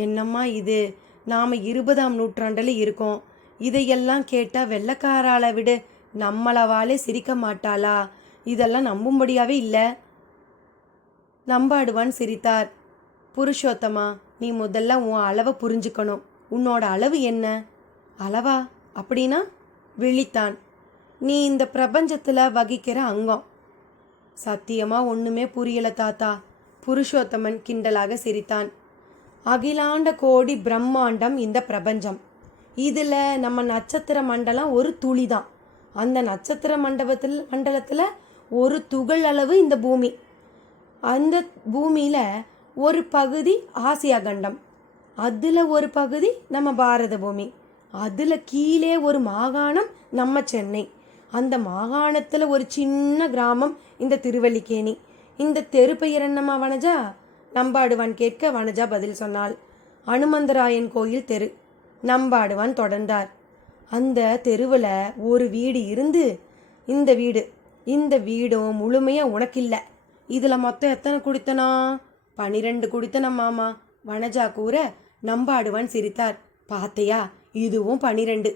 என்னம்மா இது, நாம் 20ஆம் நூற்றாண்டில் இருக்கோம். இதையெல்லாம் கேட்டால் வெள்ளக்காரால விடு நம்மளவாலே சிரிக்க மாட்டாளா? இதெல்லாம் நம்பும்படியாவே இல்லை. நம்பாடுவான் சிரித்தார். புருஷோத்தமா, நீ முதல்ல உன் அளவை புரிஞ்சுக்கணும். உன்னோட அளவு என்ன? அளவா அப்படின்னா? விழித்தான். நீ இந்த பிரபஞ்சத்தில் வகிக்கிற அங்கம். சத்தியமாக ஒன்றுமே புரியல தாத்தா. புருஷோத்தமன் கிண்டலாக சிரித்தான். அகிலாண்ட கோடி பிரம்மாண்டம் இந்த பிரபஞ்சம். இதில் நம்ம நட்சத்திர மண்டலம் ஒரு துளி தான். அந்த நட்சத்திர மண்டலத்தில் ஒரு துகள் அளவு இந்த பூமி. அந்த பூமியில் ஒரு பகுதி ஆசியா கண்டம், அதில் ஒரு பகுதி நம்ம பாரத பூமி, அதில் கீழே ஒரு மாகாணம் நம்ம சென்னை, அந்த மாகாணத்தில் ஒரு சின்ன கிராமம் இந்த திருவல்லிக்கேணி. இந்த தெரு பெயர் என்னம்மா வனஜா? நம்பாடுவான் கேட்க வனஜா பதில் சொன்னாள். அனுமந்தராயன் கோயில் தெரு. நம்பாடுவான் தொடர்ந்தார். அந்த தெருவில் ஒரு வீடு இருந்து, இந்த வீடும் முழுமையாக உனக்கில்லை. இதில் மொத்தம் எத்தனை குடித்தனா? 12 குடித்தனம் மாமா, வனஜா கூற நம்பாடுவான் சிரித்தார். பார்த்தையா, இதுவும் 12.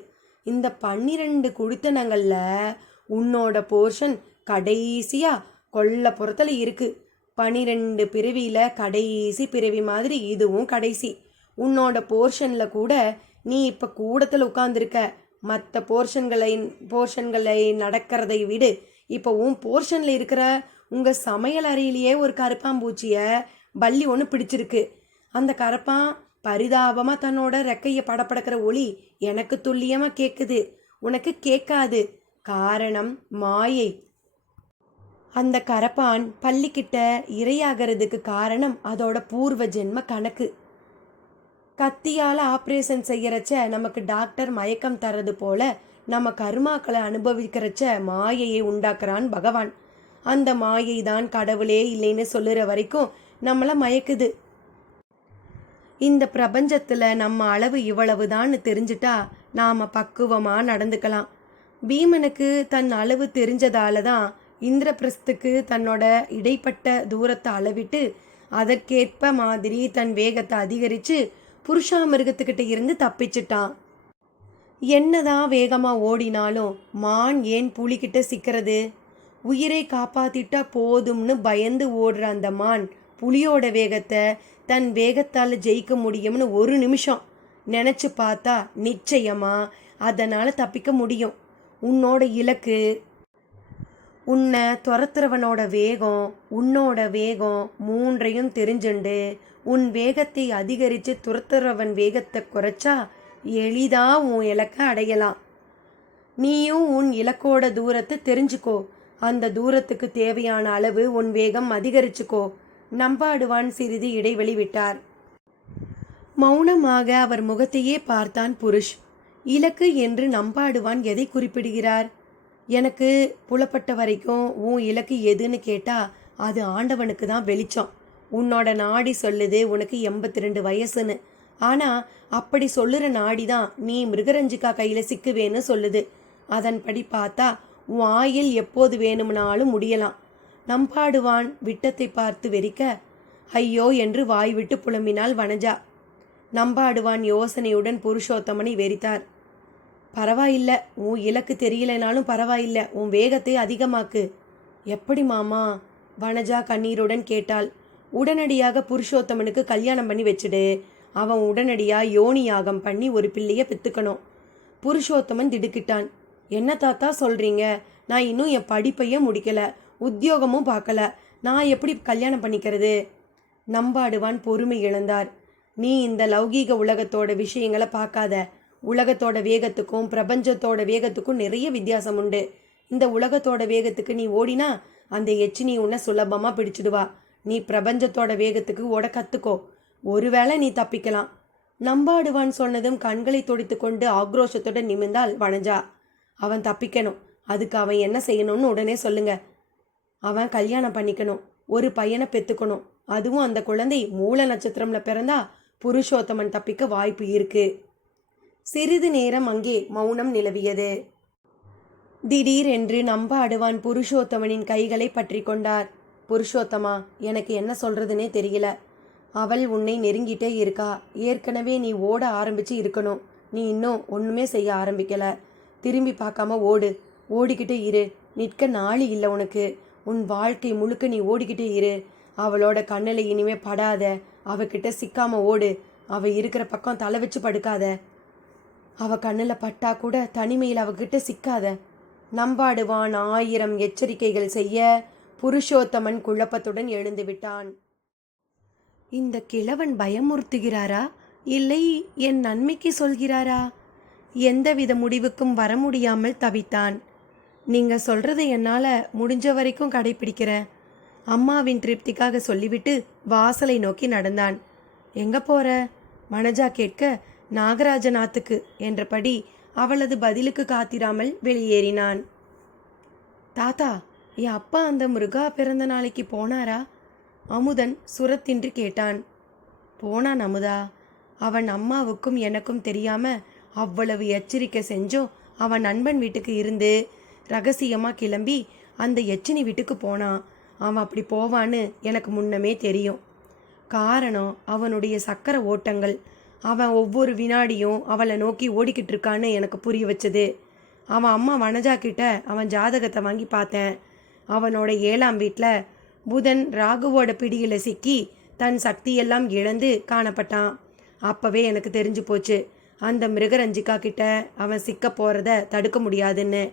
இந்த 12 குடித்தனங்களில் உன்னோட போர்ஷன் கடைசியாக கொல்லப்புறத்தில் இருக்கு. 12 பிறவியில் கடைசி பிறவி மாதிரி இதுவும் கடைசி. உன்னோட போர்ஷனில் கூட நீ இப்போ கூடத்தில் உட்கார்ந்துருக்க. மற்ற போர்ஷன்களை நடக்கிறதை விடு. இப்போ உன் போர்ஷனில் இருக்கிற உங்கள் சமையல் அறையிலேயே ஒரு கருப்பாம்பூச்சியை பல்லி ஒன்று பிடிச்சிருக்கு. அந்த கரப்பான் பரிதாபமாக தன்னோட ரெக்கையை படப்படக்கிற ஒளி எனக்கு துல்லியமாக கேட்குது, உனக்கு கேட்காது. காரணம் மாயை. அந்த கரப்பான் பள்ளிக்கிட்ட இரையாகிறதுக்கு காரணம் அதோட பூர்வ ஜென்ம கணக்கு. கத்தியால் ஆப்ரேஷன் செய்யறச்ச நமக்கு டாக்டர் மயக்கம் தர்றது போல நம்ம கர்மாக்களை அனுபவிக்கிறச்ச மாயையை உண்டாக்குறான் பகவான். அந்த மாயை தான் கடவுளே இல்லைன்னு சொல்லுற வரைக்கும் நம்மளை மயக்குது. இந்த பிரபஞ்சத்தில் நம்ம அளவு இவ்வளவுதான்னு தெரிஞ்சிட்டா நாம் பக்குவமாக நடந்துக்கலாம். பீமனுக்கு தன் அளவு தெரிஞ்சதால தான் இந்திரபிரஸ்துக்கு தன்னோட இடைப்பட்ட தூரத்தை அளவிட்டு அதற்கேற்ப மாதிரி தன் வேகத்தை அதிகரித்து புருஷா மிருகத்துக்கிட்ட இருந்து தப்பிச்சிட்டான். என்னதான் வேகமாக ஓடினாலும் மான் ஏன் புலிக்கிட்ட சிக்கிறது? உயிரை காப்பாத்திட்டா போதும்னு பயந்து ஓடுற அந்த மான் புலியோட வேகத்தை தன் வேகத்தால் ஜெயிக்க முடியும்னு ஒரு நிமிஷம் நினச்சி பார்த்தா நிச்சயமா அதனால் தப்பிக்க முடியும். உன்னோட இலக்கு, உன்னை துரத்துறவனோட வேகம், உன்னோட வேகம் மூன்றையும் தெரிஞ்சுண்டு உன் வேகத்தை அதிகரித்து துரத்துறவன் வேகத்தை குறைச்சா எளிதாக உன் இலக்கை அடையலாம். நீயும் உன் இலக்கோட தூரத்தை தெரிஞ்சுக்கோ. அந்த தூரத்துக்கு தேவையான அளவு உன் வேகம் அதிகரிச்சுக்கோ. நம்பாடுவான் சிறிது இடைவெளி விட்டார். மௌனமாக அவர் முகத்தையே பார்த்தான் புருஷ். இலக்கு என்று நம்பாடுவான் எதை குறிப்பிடுகிறார்? எனக்கு புலப்பட்ட வரைக்கும் உன் இலக்கு எதுன்னு கேட்டா அது ஆண்டவனுக்கு தான் வெளிச்சம். உன்னோட நாடி சொல்லுது உனக்கு 82 வயசுன்னு. ஆனால் அப்படி சொல்லுற நாடி தான் நீ மிருகரஞ்சிகா கையில் சிக்குவேன்னு சொல்லுது. அதன்படி பார்த்தா உன் ஆயில் எப்போது வேணும்னாலும் முடியலாம். நம்பாடுவான் விட்டத்தை பார்த்து வெறிக்க ஐயோ என்று வாய் விட்டு புலம்பினாள் வனஜா. நம்பாடுவான் யோசனையுடன் புருஷோத்தமனை வெறித்தார். பரவாயில்ல, உன் இலக்கு தெரியலனாலும் பரவாயில்ல, உன் வேகத்தை அதிகமாக்கு. எப்படி மாமா? வனஜா கண்ணீருடன் கேட்டாள். உடனடியாக புருஷோத்தமனுக்கு கல்யாணம் பண்ணி வச்சுடு. அவன் உடனடியாக யோனி யாகம் பண்ணி ஒரு பிள்ளைய பெற்றுக்கணும். புருஷோத்தமன் திடுக்கிட்டான். என்ன தாத்தா சொல்கிறீங்க? நான் இன்னும் என் படிப்பையே முடிக்கலை, உத்தியோகமும் பார்க்கல, நான் எப்படி கல்யாணம் பண்ணிக்கிறது? நம்பாடுவான் பொறுமை இழந்தார். நீ இந்த லௌகீக உலகத்தோட விஷயங்களை பார்க்காத. உலகத்தோட வேகத்துக்கும் பிரபஞ்சத்தோட வேகத்துக்கும் நிறைய வித்தியாசம் உண்டு. இந்த உலகத்தோட வேகத்துக்கு நீ ஓடினா அந்த எச்சினி உன்னை சுலபமாக பிடிச்சிடுவா. நீ பிரபஞ்சத்தோட வேகத்துக்கு ஓட கற்றுக்கோ. ஒருவேளை நீ தப்பிக்கலாம். நம்பாடுவான் சொன்னதும் கண்களை துடைத்து கொண்டு ஆக்ரோஷத்தோட நிமிர்ந்தாள் வனஜா. அவன் தப்பிக்கணும். அதுக்கு அவன் என்ன செய்யணும்னு உடனே சொல்லுங்க. அவன் கல்யாணம் பண்ணிக்கணும், ஒரு பையனை பெற்றுக்கணும். அதுவும் அந்த குழந்தை மூல நட்சத்திரம்ல பிறந்தா புருஷோத்தமன் தப்பிக்க வாய்ப்பு இருக்கு. சிறிது நேரம் அங்கே மௌனம் நிலவியது. திடீரென்று நம்பாடுவான் புருஷோத்தமனின் கைகளை பற்றி கொண்டார். புருஷோத்தமா, எனக்கு என்ன சொல்றதுன்னே தெரியல. அவள் உன்னை நெருங்கிட்டே இருக்கா. ஏற்கனவே நீ ஓட ஆரம்பிச்சு இருக்கணும். நீ இன்னும் ஒன்றுமே செய்ய ஆரம்பிக்கல. திரும்பி பார்க்காம ஓடு. ஓடிக்கிட்டே இரு. நிற்க நாளி இல்லை உனக்கு. உன் வாழ்க்கை முழுக்க நீ ஓடிக்கிட்டே இரு. அவளோட கண்ணில் இனிமே படாத. அவகிட்ட சிக்காம ஓடு. அவ இருக்கிற பக்கம் தலை வச்சு படுக்காத. அவ கண்ணில் பட்டா கூட தனிமையில் அவகிட்ட சிக்காத. நம்பாடுவான் 1000 எச்சரிக்கைகள் செய்ய புருஷோத்தமன் குழப்பத்துடன் எழுந்து விட்டான். இந்த கிழவன் பயமுறுத்துகிறாரா, இல்லை என் நன்மைக்கு சொல்கிறாரா? எந்தவித முடிவுக்கும் வர முடியாமல் தவித்தான். நீங்க சொல்றதை என்னால் முடிஞ்ச வரைக்கும் கடைபிடிக்கிறேன். அம்மாவின் திருப்திக்காக சொல்லிவிட்டு வாசலை நோக்கி நடந்தான். எங்க போற? வனஜா கேட்க, நாகராஜன் ஆத்துக்கு என்றபடி அவளது பதிலுக்கு காத்திராமல் வெளியேறினான். தாத்தா, என் அப்பா அந்த மிருகா பிறந்த நாளைக்கு போனாரா? அமுதன் சுரத்தின்றி கேட்டான். போனான் அமுதா. அவன் அம்மாவுக்கும் எனக்கும் தெரியாம அவ்வளவு எச்சரிக்கை செஞ்சும் அவன் நண்பன் வீட்டுக்கு இருந்து ரகசியமாக கிளம்பி அந்த எச்சினி வீட்டுக்கு போனான். அவன் அப்படி போவான்னு எனக்கு முன்னமே தெரியும். காரணம் அவனுடைய சக்கர ஓட்டங்கள். அவன் ஒவ்வொரு வினாடியும் அவளை நோக்கி ஓடிக்கிட்டு இருக்கான்னு எனக்கு புரிய வச்சது. அவன் அம்மா வனஜா கிட்ட அவன் ஜாதகத்தை வாங்கி பார்த்தேன். அவனோட 7ஆம் வீட்டில் புதன் ராகுவோட பிடியில் சிக்கி தன் சக்தியெல்லாம் இழந்து காணப்பட்டான். அப்பவே எனக்கு தெரிஞ்சு போச்சு, அந்த மிருகரஞ்சிகா கிட்ட அவன் சிக்க போகிறத தடுக்க முடியாதுன்னு.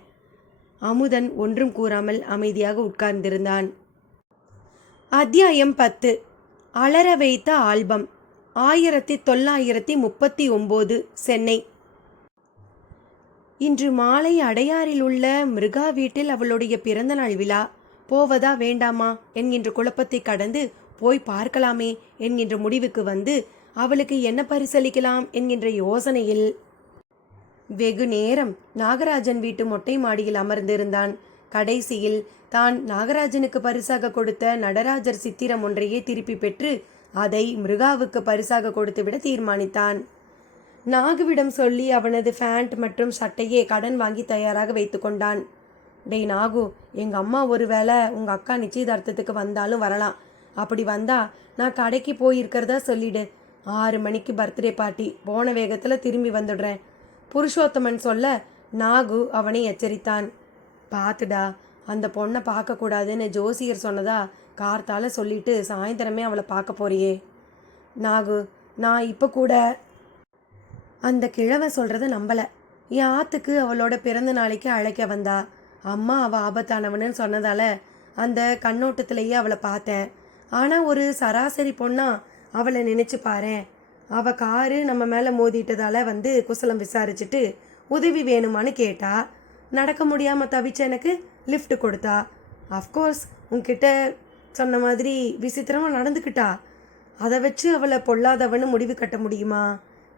அமுதன் ஒன்றும் கூறாமல் அமைதியாக உட்கார்ந்திருந்தான். அத்தியாயம் 10. அலற வைத்த ஆல்பம். 1939 சென்னை. இன்று மாலை அடையாறில் உள்ள மிருகா வீட்டில் அவளுடைய பிறந்தநாள் விழா. போவதா வேண்டாமா என்கின்ற குழப்பத்தை கடந்து போய் பார்க்கலாமே என்கின்ற முடிவுக்கு வந்து அவளுக்கு என்ன பரிசளிக்கலாம் என்கின்ற யோசனையில் வெகு நேரம் நாகராஜன் வீட்டு மொட்டை மாடியில் அமர்ந்திருந்தான். கடைசியில் தான் நாகராஜனுக்கு பரிசாக கொடுத்த நடராஜர் சித்திரம் ஒன்றையே திருப்பி பெற்று அதை மிருகாவுக்கு பரிசாக கொடுத்துவிட தீர்மானித்தான். நாகுவிடம் சொல்லி அவனது ஃபேண்ட் மற்றும் சட்டையே கடன் வாங்கி தயாராக வைத்து கொண்டான். டேய் நாகு, எங்கள் அம்மா ஒருவேளை உங்கள் அக்கா நிச்சயதார்த்தத்துக்கு வந்தாலும் வரலாம். அப்படி வந்தா நான் கடைக்கு போயிருக்கிறதா சொல்லிடு. 6 மணிக்கு பர்த்டே பார்ட்டி. போன வேகத்தில் திரும்பி வந்துடுறேன். புருஷோத்தமன் சொல்ல நாகு அவனை எச்சரித்தான். பார்த்துடா, அந்த பொண்ணை பார்க்கக்கூடாதுன்னு ஜோசியர் சொன்னதா கார்த்தால சொல்லிட்டு சாயந்தரமே அவளை பார்க்க போறியே. நாகு, நான் இப்போ கூட அந்த கிழவை சொல்கிறத நம்பலை. என் ஆத்துக்கு அவளோட பிறந்த நாளைக்கு அழைக்க வந்தா. அம்மா அவள் ஆபத்தானவனு சொன்னதால அந்த கண்ணோட்டத்திலேயே அவளை பார்த்தேன். ஆனால் ஒரு சராசரி பொண்ணா அவளை நினச்சி பாரேன். அவள் காரு நம்ம மேலே மோதிட்டதால் வந்து குசலம் விசாரிச்சுட்டு உதவி வேணுமான்னு கேட்டா. நடக்க முடியாமல் தவிச்ச எனக்கு லிஃப்ட் கொடுத்தா. அஃப்கோர்ஸ் உன்கிட்ட சொன்ன மாதிரி விசித்திரமாக நடந்துக்கிட்டா. அதை வச்சு அவளை பொல்லாதவன்னு முடிவு கட்ட முடியுமா?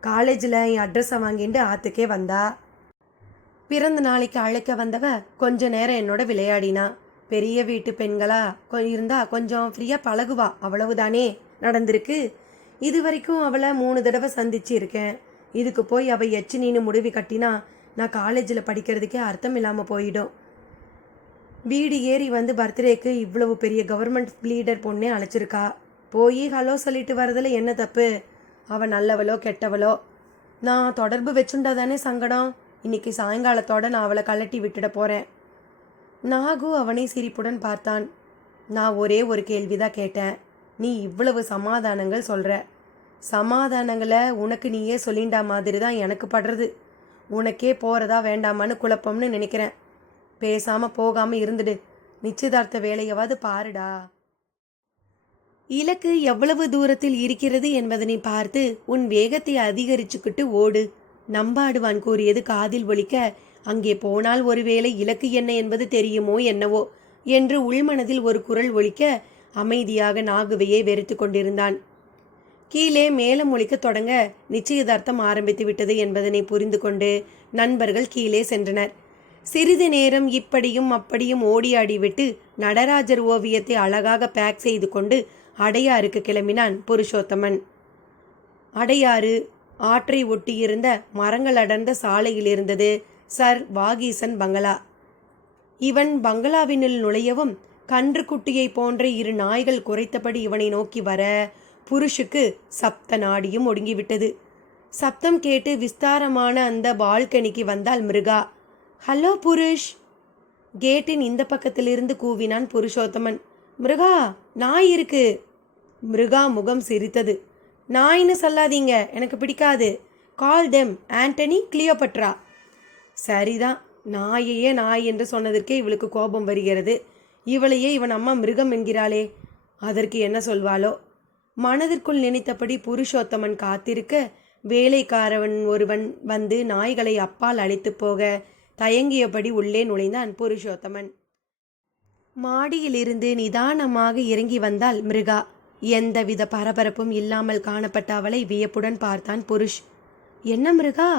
காலேஜில் என் அட்ரஸை வாங்கிட்டு ஆற்றுக்கே வந்தா. பிறந்த நாளைக்கு அழைக்க வந்தவ கொஞ்ச நேரம் என்னோட விளையாடினா. பெரிய வீட்டு பெண்களா இருந்தா கொஞ்சம் ஃப்ரீயாக பழகுவா, அவ்வளவுதானே நடந்திருக்கு. இது வரைக்கும் அவளை 3 தடவை சந்திச்சு இருக்கேன். இதுக்கு போய் அவள் எச்சினின்னு முடிவு கட்டினா நான் காலேஜில் படிக்கிறதுக்கே அர்த்தம் இல்லாமல் போயிடும். வீடு ஏறி வந்து பர்த்டேக்கு இவ்வளவு பெரிய கவர்மெண்ட் லீடர் பொண்ணே அழைச்சிருக்கா. போய் ஹலோ சொல்லிட்டு வரதில் என்ன தப்பு? அவள் நல்லவளோ கெட்டவளோ நான் தொடர்பு வச்சுண்டா தானே சங்கடம். இன்னைக்கு சாயங்காலத்தோட நான் அவளை கலட்டி விட்டுட போகிறேன். நாகு அவனை சிரிப்புடன் பார்த்தான். நான் ஒரே ஒரு கேள்விதான் கேட்டேன். நீ இவ்வளவு சமாதானங்கள் சொல்கிற. சமாதானங்களை உனக்கு நீயே சொல்லிண்டா மாதிரி தான் எனக்கு படுறது. உனக்கே போகிறதா வேண்டாமான்னு குழப்பம்னு நினைக்கிறேன். பேசாமல் போகாமல் இருந்துடு. நிச்சயதார்த்த வேலையவாது பாருடா. இலக்கு எவ்வளவு தூரத்தில் இருக்கிறது என்பதனை பார்த்து உன் வேகத்தை அதிகரிச்சுக்கிட்டு ஓடு. நம்பாடுவான் கூறியது காதில் ஒலிக்க, அங்கே போனால் ஒருவேளை இலக்கு என்ன என்பது தெரியுமோ என்னவோ என்று உள்மனதில் ஒரு குரல் ஒலிக்க அமைதியாக நாகுவையை வெறுத்து கொண்டிருந்தான். கீழே மேலம் ஒலிக்க தொடங்க நிச்சயதார்த்தம் ஆரம்பித்து விட்டது என்பதனை புரிந்து கொண்டு நண்பர்கள் கீழே சென்றனர். சிறிது நேரம் இப்படியும் அப்படியும் ஓடியாடிவிட்டு நடராஜர் ஓவியத்தை அழகாக பேக் செய்து கொண்டு அடையாருக்கு கிளம்பினான் புருஷோத்தமன். அடையாறு ஆற்றை ஒட்டியிருந்த மரங்கள் அடர்ந்த சாலையில் இருந்தது சர் வாகீசன் பங்களா. இவன் பங்களாவினுள் நுழையவும் கன்று குட்டியை போன்ற 2 நாய்கள் குறைத்தபடி இவனை நோக்கி வர புருஷுக்கு சப்த நாடியும் ஒடுங்கிவிட்டது. சப்தம் கேட்டு விஸ்தாரமான அந்த பால்கனிக்கு வந்தால் மிருகா. ஹலோ புருஷ், கேட்டின் இந்த பக்கத்திலிருந்து கூவினான் புருஷோத்தமன். மிருகா, நாய் இருக்கு. மிருகா முகம் சிரித்தது. நாயின்னு சொல்லாதீங்க, எனக்கு பிடிக்காது. கால் தெம் ஆண்டனி கிளியோபட்ரா. சரிதான், நாயையே நாய் என்று சொன்னதற்கே இவளுக்கு கோபம் வருகிறது. இவளையே இவன் அம்மா மிருகம் என்கிறாளே, அதற்கு என்ன சொல்வாளோ? மனதிற்குள் நினைத்தபடி புருஷோத்தமன் காத்திருக்க வேலைக்காரவன் ஒருவன் வந்து நாய்களை அப்பால் அழைத்து போக தயங்கியபடி உள்ளே நுழைந்தான் புருஷோத்தமன். மாடியிலிருந்து நிதானமாக இறங்கி வந்தாள் மிருகா. எந்தவித பரபரப்பும் இல்லாமல் காணப்பட்ட அவளை வியப்புடன் பார்த்தான் புருஷ். என்ன மிருகா,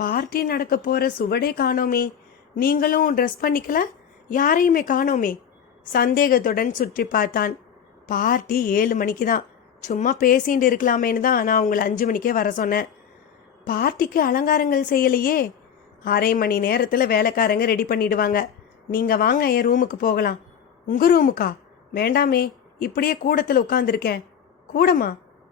பார்ட்டி நடக்க போற சுவடே காணோமே, நீங்களும் ட்ரெஸ் பண்ணிக்கல, யாரையுமே காணோமே? சந்தேகத்துடன் சுற்றி பார்த்தான். பார்ட்டி 7 மணிக்கு தான், சும்மா பேசிட்டு இருக்கலாமேன்னு தான் நான் உங்களை 5 மணிக்கே வர சொன்னேன். பார்ட்டிக்கு அலங்காரங்கள் செய்யலையே? 1/2 மணி நேரத்தில் வேலைக்காரங்க ரெடி பண்ணிடுவாங்க. நீங்கள் வாங்க, என் ரூமுக்கு போகலாம். உங்கள் ரூமுக்கா? வேண்டாமே, இப்படியே கூடத்தில் உட்காந்துருக்கேன். கூடமா?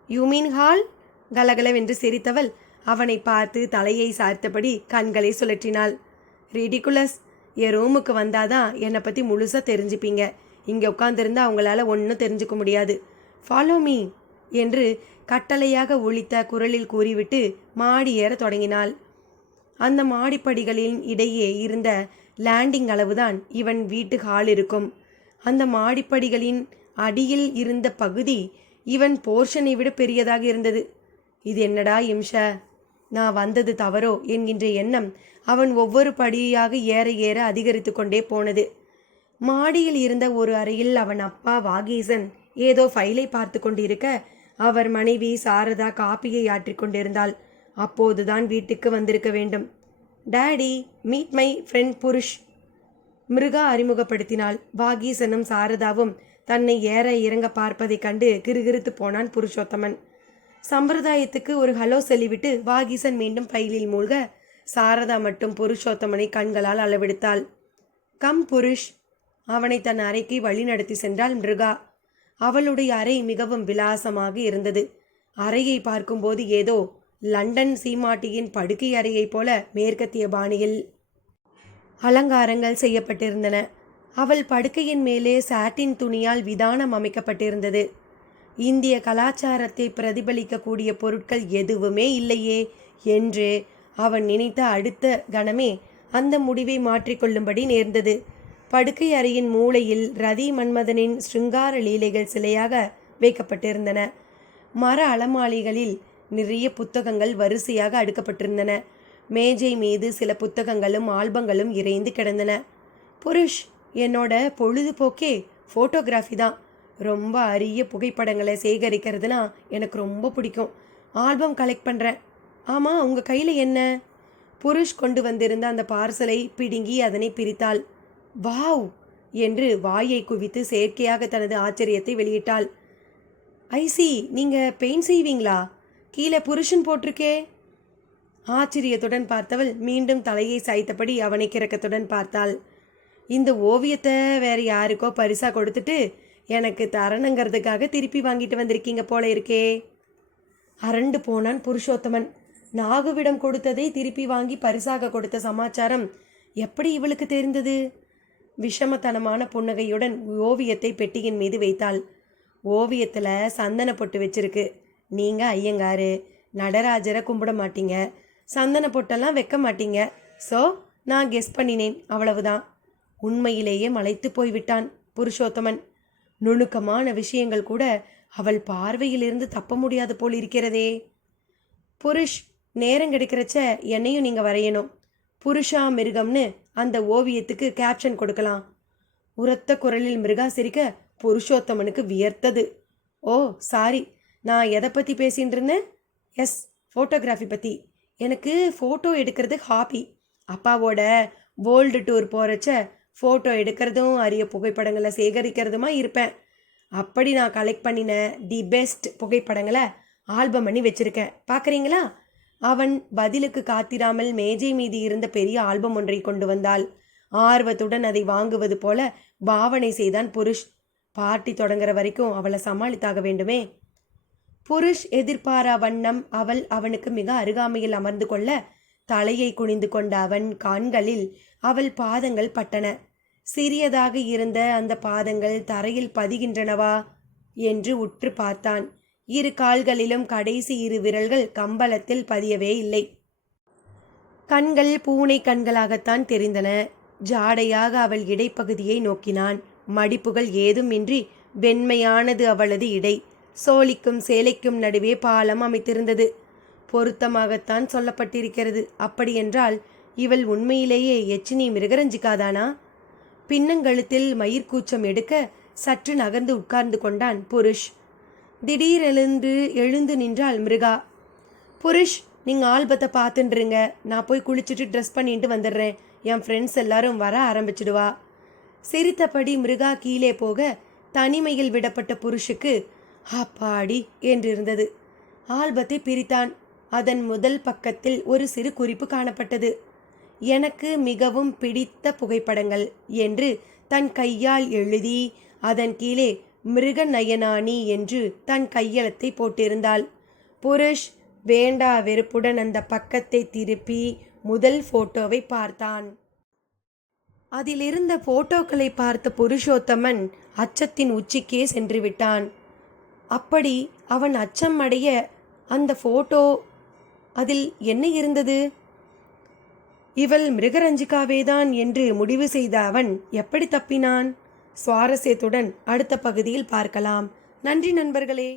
You mean hall? கலகலவென்று சிரித்தவள் அவனை பார்த்து தலையை சாய்த்தபடி கண்களை சுழற்றினாள். ரிடிகுலஸ், என் ரூமுக்கு வந்தாதான் என்னை பற்றி முழுசாக தெரிஞ்சுப்பீங்க. இங்கே உட்காந்துருந்தா அவங்களால ஒன்றும் தெரிஞ்சுக்க முடியாது. ஃபாலோ மீ என்று கட்டளையாக ஒலித்த குரலில் கூறிவிட்டு மாடி ஏற தொடங்கினாள். அந்த மாடிப்படிகளின் இடையே இருந்த லேண்டிங் அளவுதான் இவன் வீட்டு ஹால் இருக்கும். அந்த மாடிப்படிகளின் அடியில் இருந்த பகுதி இவன் போர்ஷனை விட பெரியதாக இருந்தது. இது என்னடா இம்ஷ, நான் வந்தது தவறோ என்கின்ற எண்ணம் அவன் ஒவ்வொரு படியாக ஏற ஏற அதிகரித்து கொண்டே போனது. மாடியில் இருந்த ஒரு அறையில் அவன் அப்பா வாகீசன் ஏதோ ஃபைலை பார்த்து கொண்டிருக்க, அவர் மனைவி சாரதா காப்பியை ஆற்றிக் கொண்டிருந்தாள். அப்போதுதான் வீட்டுக்கு வந்திருக்க வேண்டும். Daddy, meet my friend Purush, Miruga அறிமுகப்படுத்தினாள். வாகீசனும் சாரதாவும் தன்னை ஏற இறங்க பார்ப்பதைக் கண்டு கிறுகிறுத்து போனான் புருஷோத்தமன். சம்பிரதாயத்துக்கு ஒரு ஹலோ சொல்லிவிட்டு வாகீசன் மீண்டும் ஃபைலில் மூழ்க, சாரதா மட்டும் புருஷோத்தமனை கண்களால் அளவெடுத்தாள். கம் புருஷ், அவனை தன் அறைக்கு வழி நடத்தி சென்றாள் மிருகா. அவளுடைய அறை மிகவும் விலாசமாக இருந்தது. அறையை பார்க்கும்போது ஏதோ லண்டன் சீமாட்டியின் படுக்கை அறையைப் போல மேற்கத்திய பாணியில் அலங்காரங்கள் செய்யப்பட்டிருந்தன. அவள் படுக்கையின் மேலே சாட்டின் துணியால் விதானம் அமைக்கப்பட்டிருந்தது. இந்திய கலாச்சாரத்தை பிரதிபலிக்கக்கூடிய பொருட்கள் எதுவுமே இல்லையே என்று அவன் நினைத்த அடுத்த கணமே அந்த முடிவை மாற்றிக்கொள்ளும்படி நேர்ந்தது. படுக்கை அறையின் மூலையில் ரதி மன்மதனின் ஸ்ருங்கார லீலைகள் சிலையாக வைக்கப்பட்டிருந்தன. மர அலமாளிகளில் நிறைய புத்தகங்கள் வரிசையாக அடுக்கப்பட்டிருந்தன. மேஜை மீது சில புத்தகங்களும் ஆல்பங்களும் இறைந்து கிடந்தன. புருஷ், என்னோட பொழுதுபோக்கே ஃபோட்டோகிராஃபி தான். ரொம்ப அரிய புகைப்படங்களை சேகரிக்கிறதுனா எனக்கு ரொம்ப பிடிக்கும். ஆல்பம் கலெக்ட் பண்ணுறேன். ஆமாம், உங்கள் கையில் என்ன? புருஷ் கொண்டு வந்திருந்த அந்த பார்சலை பிடுங்கி அதனை பிரித்தாள். வாவ் என்று வாயை குவித்து செயற்கையாக தனது ஆச்சரியத்தை வெளியிட்டாள். ஐசி, நீங்கள் பெயிண்ட் செய்வீங்களா? கீழே புருஷன் போட்டிருக்கே. ஆச்சரியத்துடன் பார்த்தவள் மீண்டும் தலையை சாய்த்தபடி அவனை கிறக்கத்துடன் பார்த்தாள். இந்த ஓவியத்தை வேற யாருக்கோ பரிசா கொடுத்துட்டு எனக்கு தரணுங்கிறதுக்காக திருப்பி வாங்கிட்டு வந்திருக்கீங்க போல இருக்கே. அரண்டு போனான் புருஷோத்தமன். நாகுவிடம் கொடுத்ததை திருப்பி வாங்கி பரிசாக கொடுத்த சமாச்சாரம் எப்படி இவளுக்கு தெரிந்தது? விஷமத்தனமான புன்னகையுடன் ஓவியத்தை பெட்டியின் மீது வைத்தாள். ஓவியத்தில் சந்தன பொட்டு வச்சிருக்கு. நீங்கள் ஐயங்காரு, நடராஜரை கும்பிட மாட்டீங்க, சந்தன பொட்டெல்லாம் வைக்க மாட்டீங்க. ஸோ நான் கெஸ் பண்ணினேன், அவ்வளவுதான். உண்மையிலேயே மலைத்து போய்விட்டான் புருஷோத்தமன். நுணுக்கமான விஷயங்கள் கூட அவள் பார்வையிலிருந்து தப்ப முடியாது போல் இருக்கிறதே. புருஷ், நேரம் கிடைக்கிறச்ச என்னையும் நீங்க வரையணும். புருஷா மிருகம்னு அந்த ஓவியத்துக்கு கேப்ஷன் கொடுக்கலாம். உரத்த குரலில் மிருகா சிரிக்க புருஷோத்தமனுக்கு வியர்த்தது. ஓ சாரி, நான் எதை பற்றி பேசின்னு இருந்தேன்? எஸ், ஃபோட்டோகிராஃபி பற்றி. எனக்கு ஃபோட்டோ எடுக்கிறது ஹாபி. அப்பாவோட வேர்ல்டு டூர் போகிறச்ச ஃபோட்டோ எடுக்கிறதும் அரிய புகைப்படங்களை சேகரிக்கிறதுமா இருப்பேன். அப்படி நான் கலெக்ட் பண்ணின தி பெஸ்ட் புகைப்படங்களை ஆல்பம் பண்ணி வச்சுருக்கேன், பார்க்குறீங்களா? அவன் பதிலுக்கு காத்திராமல் மேஜை மீது இருந்த பெரிய ஆல்பம் ஒன்றை கொண்டு வந்தாள். ஆர்வத்துடன் அதை வாங்குவது போல பாவனை செய்தான் புருஷ். பார்ட்டி தொடங்குற வரைக்கும் அவளை சமாளித்தாக வேண்டுமே. புருஷ் எதிர்பாரா வண்ணம் அவள் அவனுக்கு மிக அருகாமையில் அமர்ந்து கொள்ள தலையை குனிந்து கொண்ட அவன் கண்களில் அவள் பாதங்கள் பட்டன. சிறியதாக இருந்த அந்த பாதங்கள் தரையில் பதிகின்றனவா என்று உற்று பார்த்தான். இரு கால்களிலும் கடைசி இரு விரல்கள் கம்பளத்தில் பதியவே இல்லை. கண்கள் பூனை கண்களாகத்தான் தெரிந்தன. ஜாடையாக அவள் இடைப்பகுதியை நோக்கினான். மடிப்புகள் ஏதும் இன்றி வெண்மையானது அவளது இடை. சோழிக்கும் சேலைக்கும் நடுவே பாலம் அமைத்திருந்தது. பொருத்தமாகத்தான் சொல்லப்பட்டிருக்கிறது. அப்படியென்றால் இவள் உண்மையிலேயே எச்சினி மிருகரஞ்சிக்காதானா? பின்னங்கழுத்தில் மயிர்கூச்சம் எடுக்க சற்று நகர்ந்து உட்கார்ந்து கொண்டான் புருஷ். திடீரெழுந்து எழுந்து நின்றாள் மிருகா. புருஷ், நீங்கள் ஆல்பத்தை பார்த்துட்டுருங்க, நான் போய் குளிச்சுட்டு ட்ரெஸ் பண்ணிட்டு வந்துடுறேன். என் ஃப்ரெண்ட்ஸ் எல்லாரும் வர ஆரம்பிச்சிடுவா. சிரித்தபடி மிருகா கீழே போக தனிமையில் விடப்பட்ட புருஷுக்கு அப்பாடி என்றிருந்தது. ஆல்பத்தை பிரித்தான். அதன் முதல் பக்கத்தில் ஒரு சிறு குறிப்பு காணப்பட்டது. எனக்கு மிகவும் பிடித்த புகைப்படங்கள் என்று தன் கையால் எழுதி அதன் கீழே மிருக நயனானி என்று தன் கையெழுத்தை போட்டிருந்தாள். புருஷ் வேண்டா வெறுப்புடன் அந்த பக்கத்தை திருப்பி முதல் போட்டோவை பார்த்தான். அதிலிருந்த போட்டோக்களை பார்த்த புருஷோத்தமன் அச்சத்தின் உச்சிக்கே சென்று விட்டான். அப்படி அவன் அச்சம் அடைய அந்த போட்டோ, அதில் என்ன இருந்தது? இவள் மிருகரஞ்சிகாவேதான் என்று முடிவு செய்த அவன் எப்படி தப்பினான்? சுவாரஸ்யத்துடன் அடுத்த பகுதியில் பார்க்கலாம். நன்றி நண்பர்களே.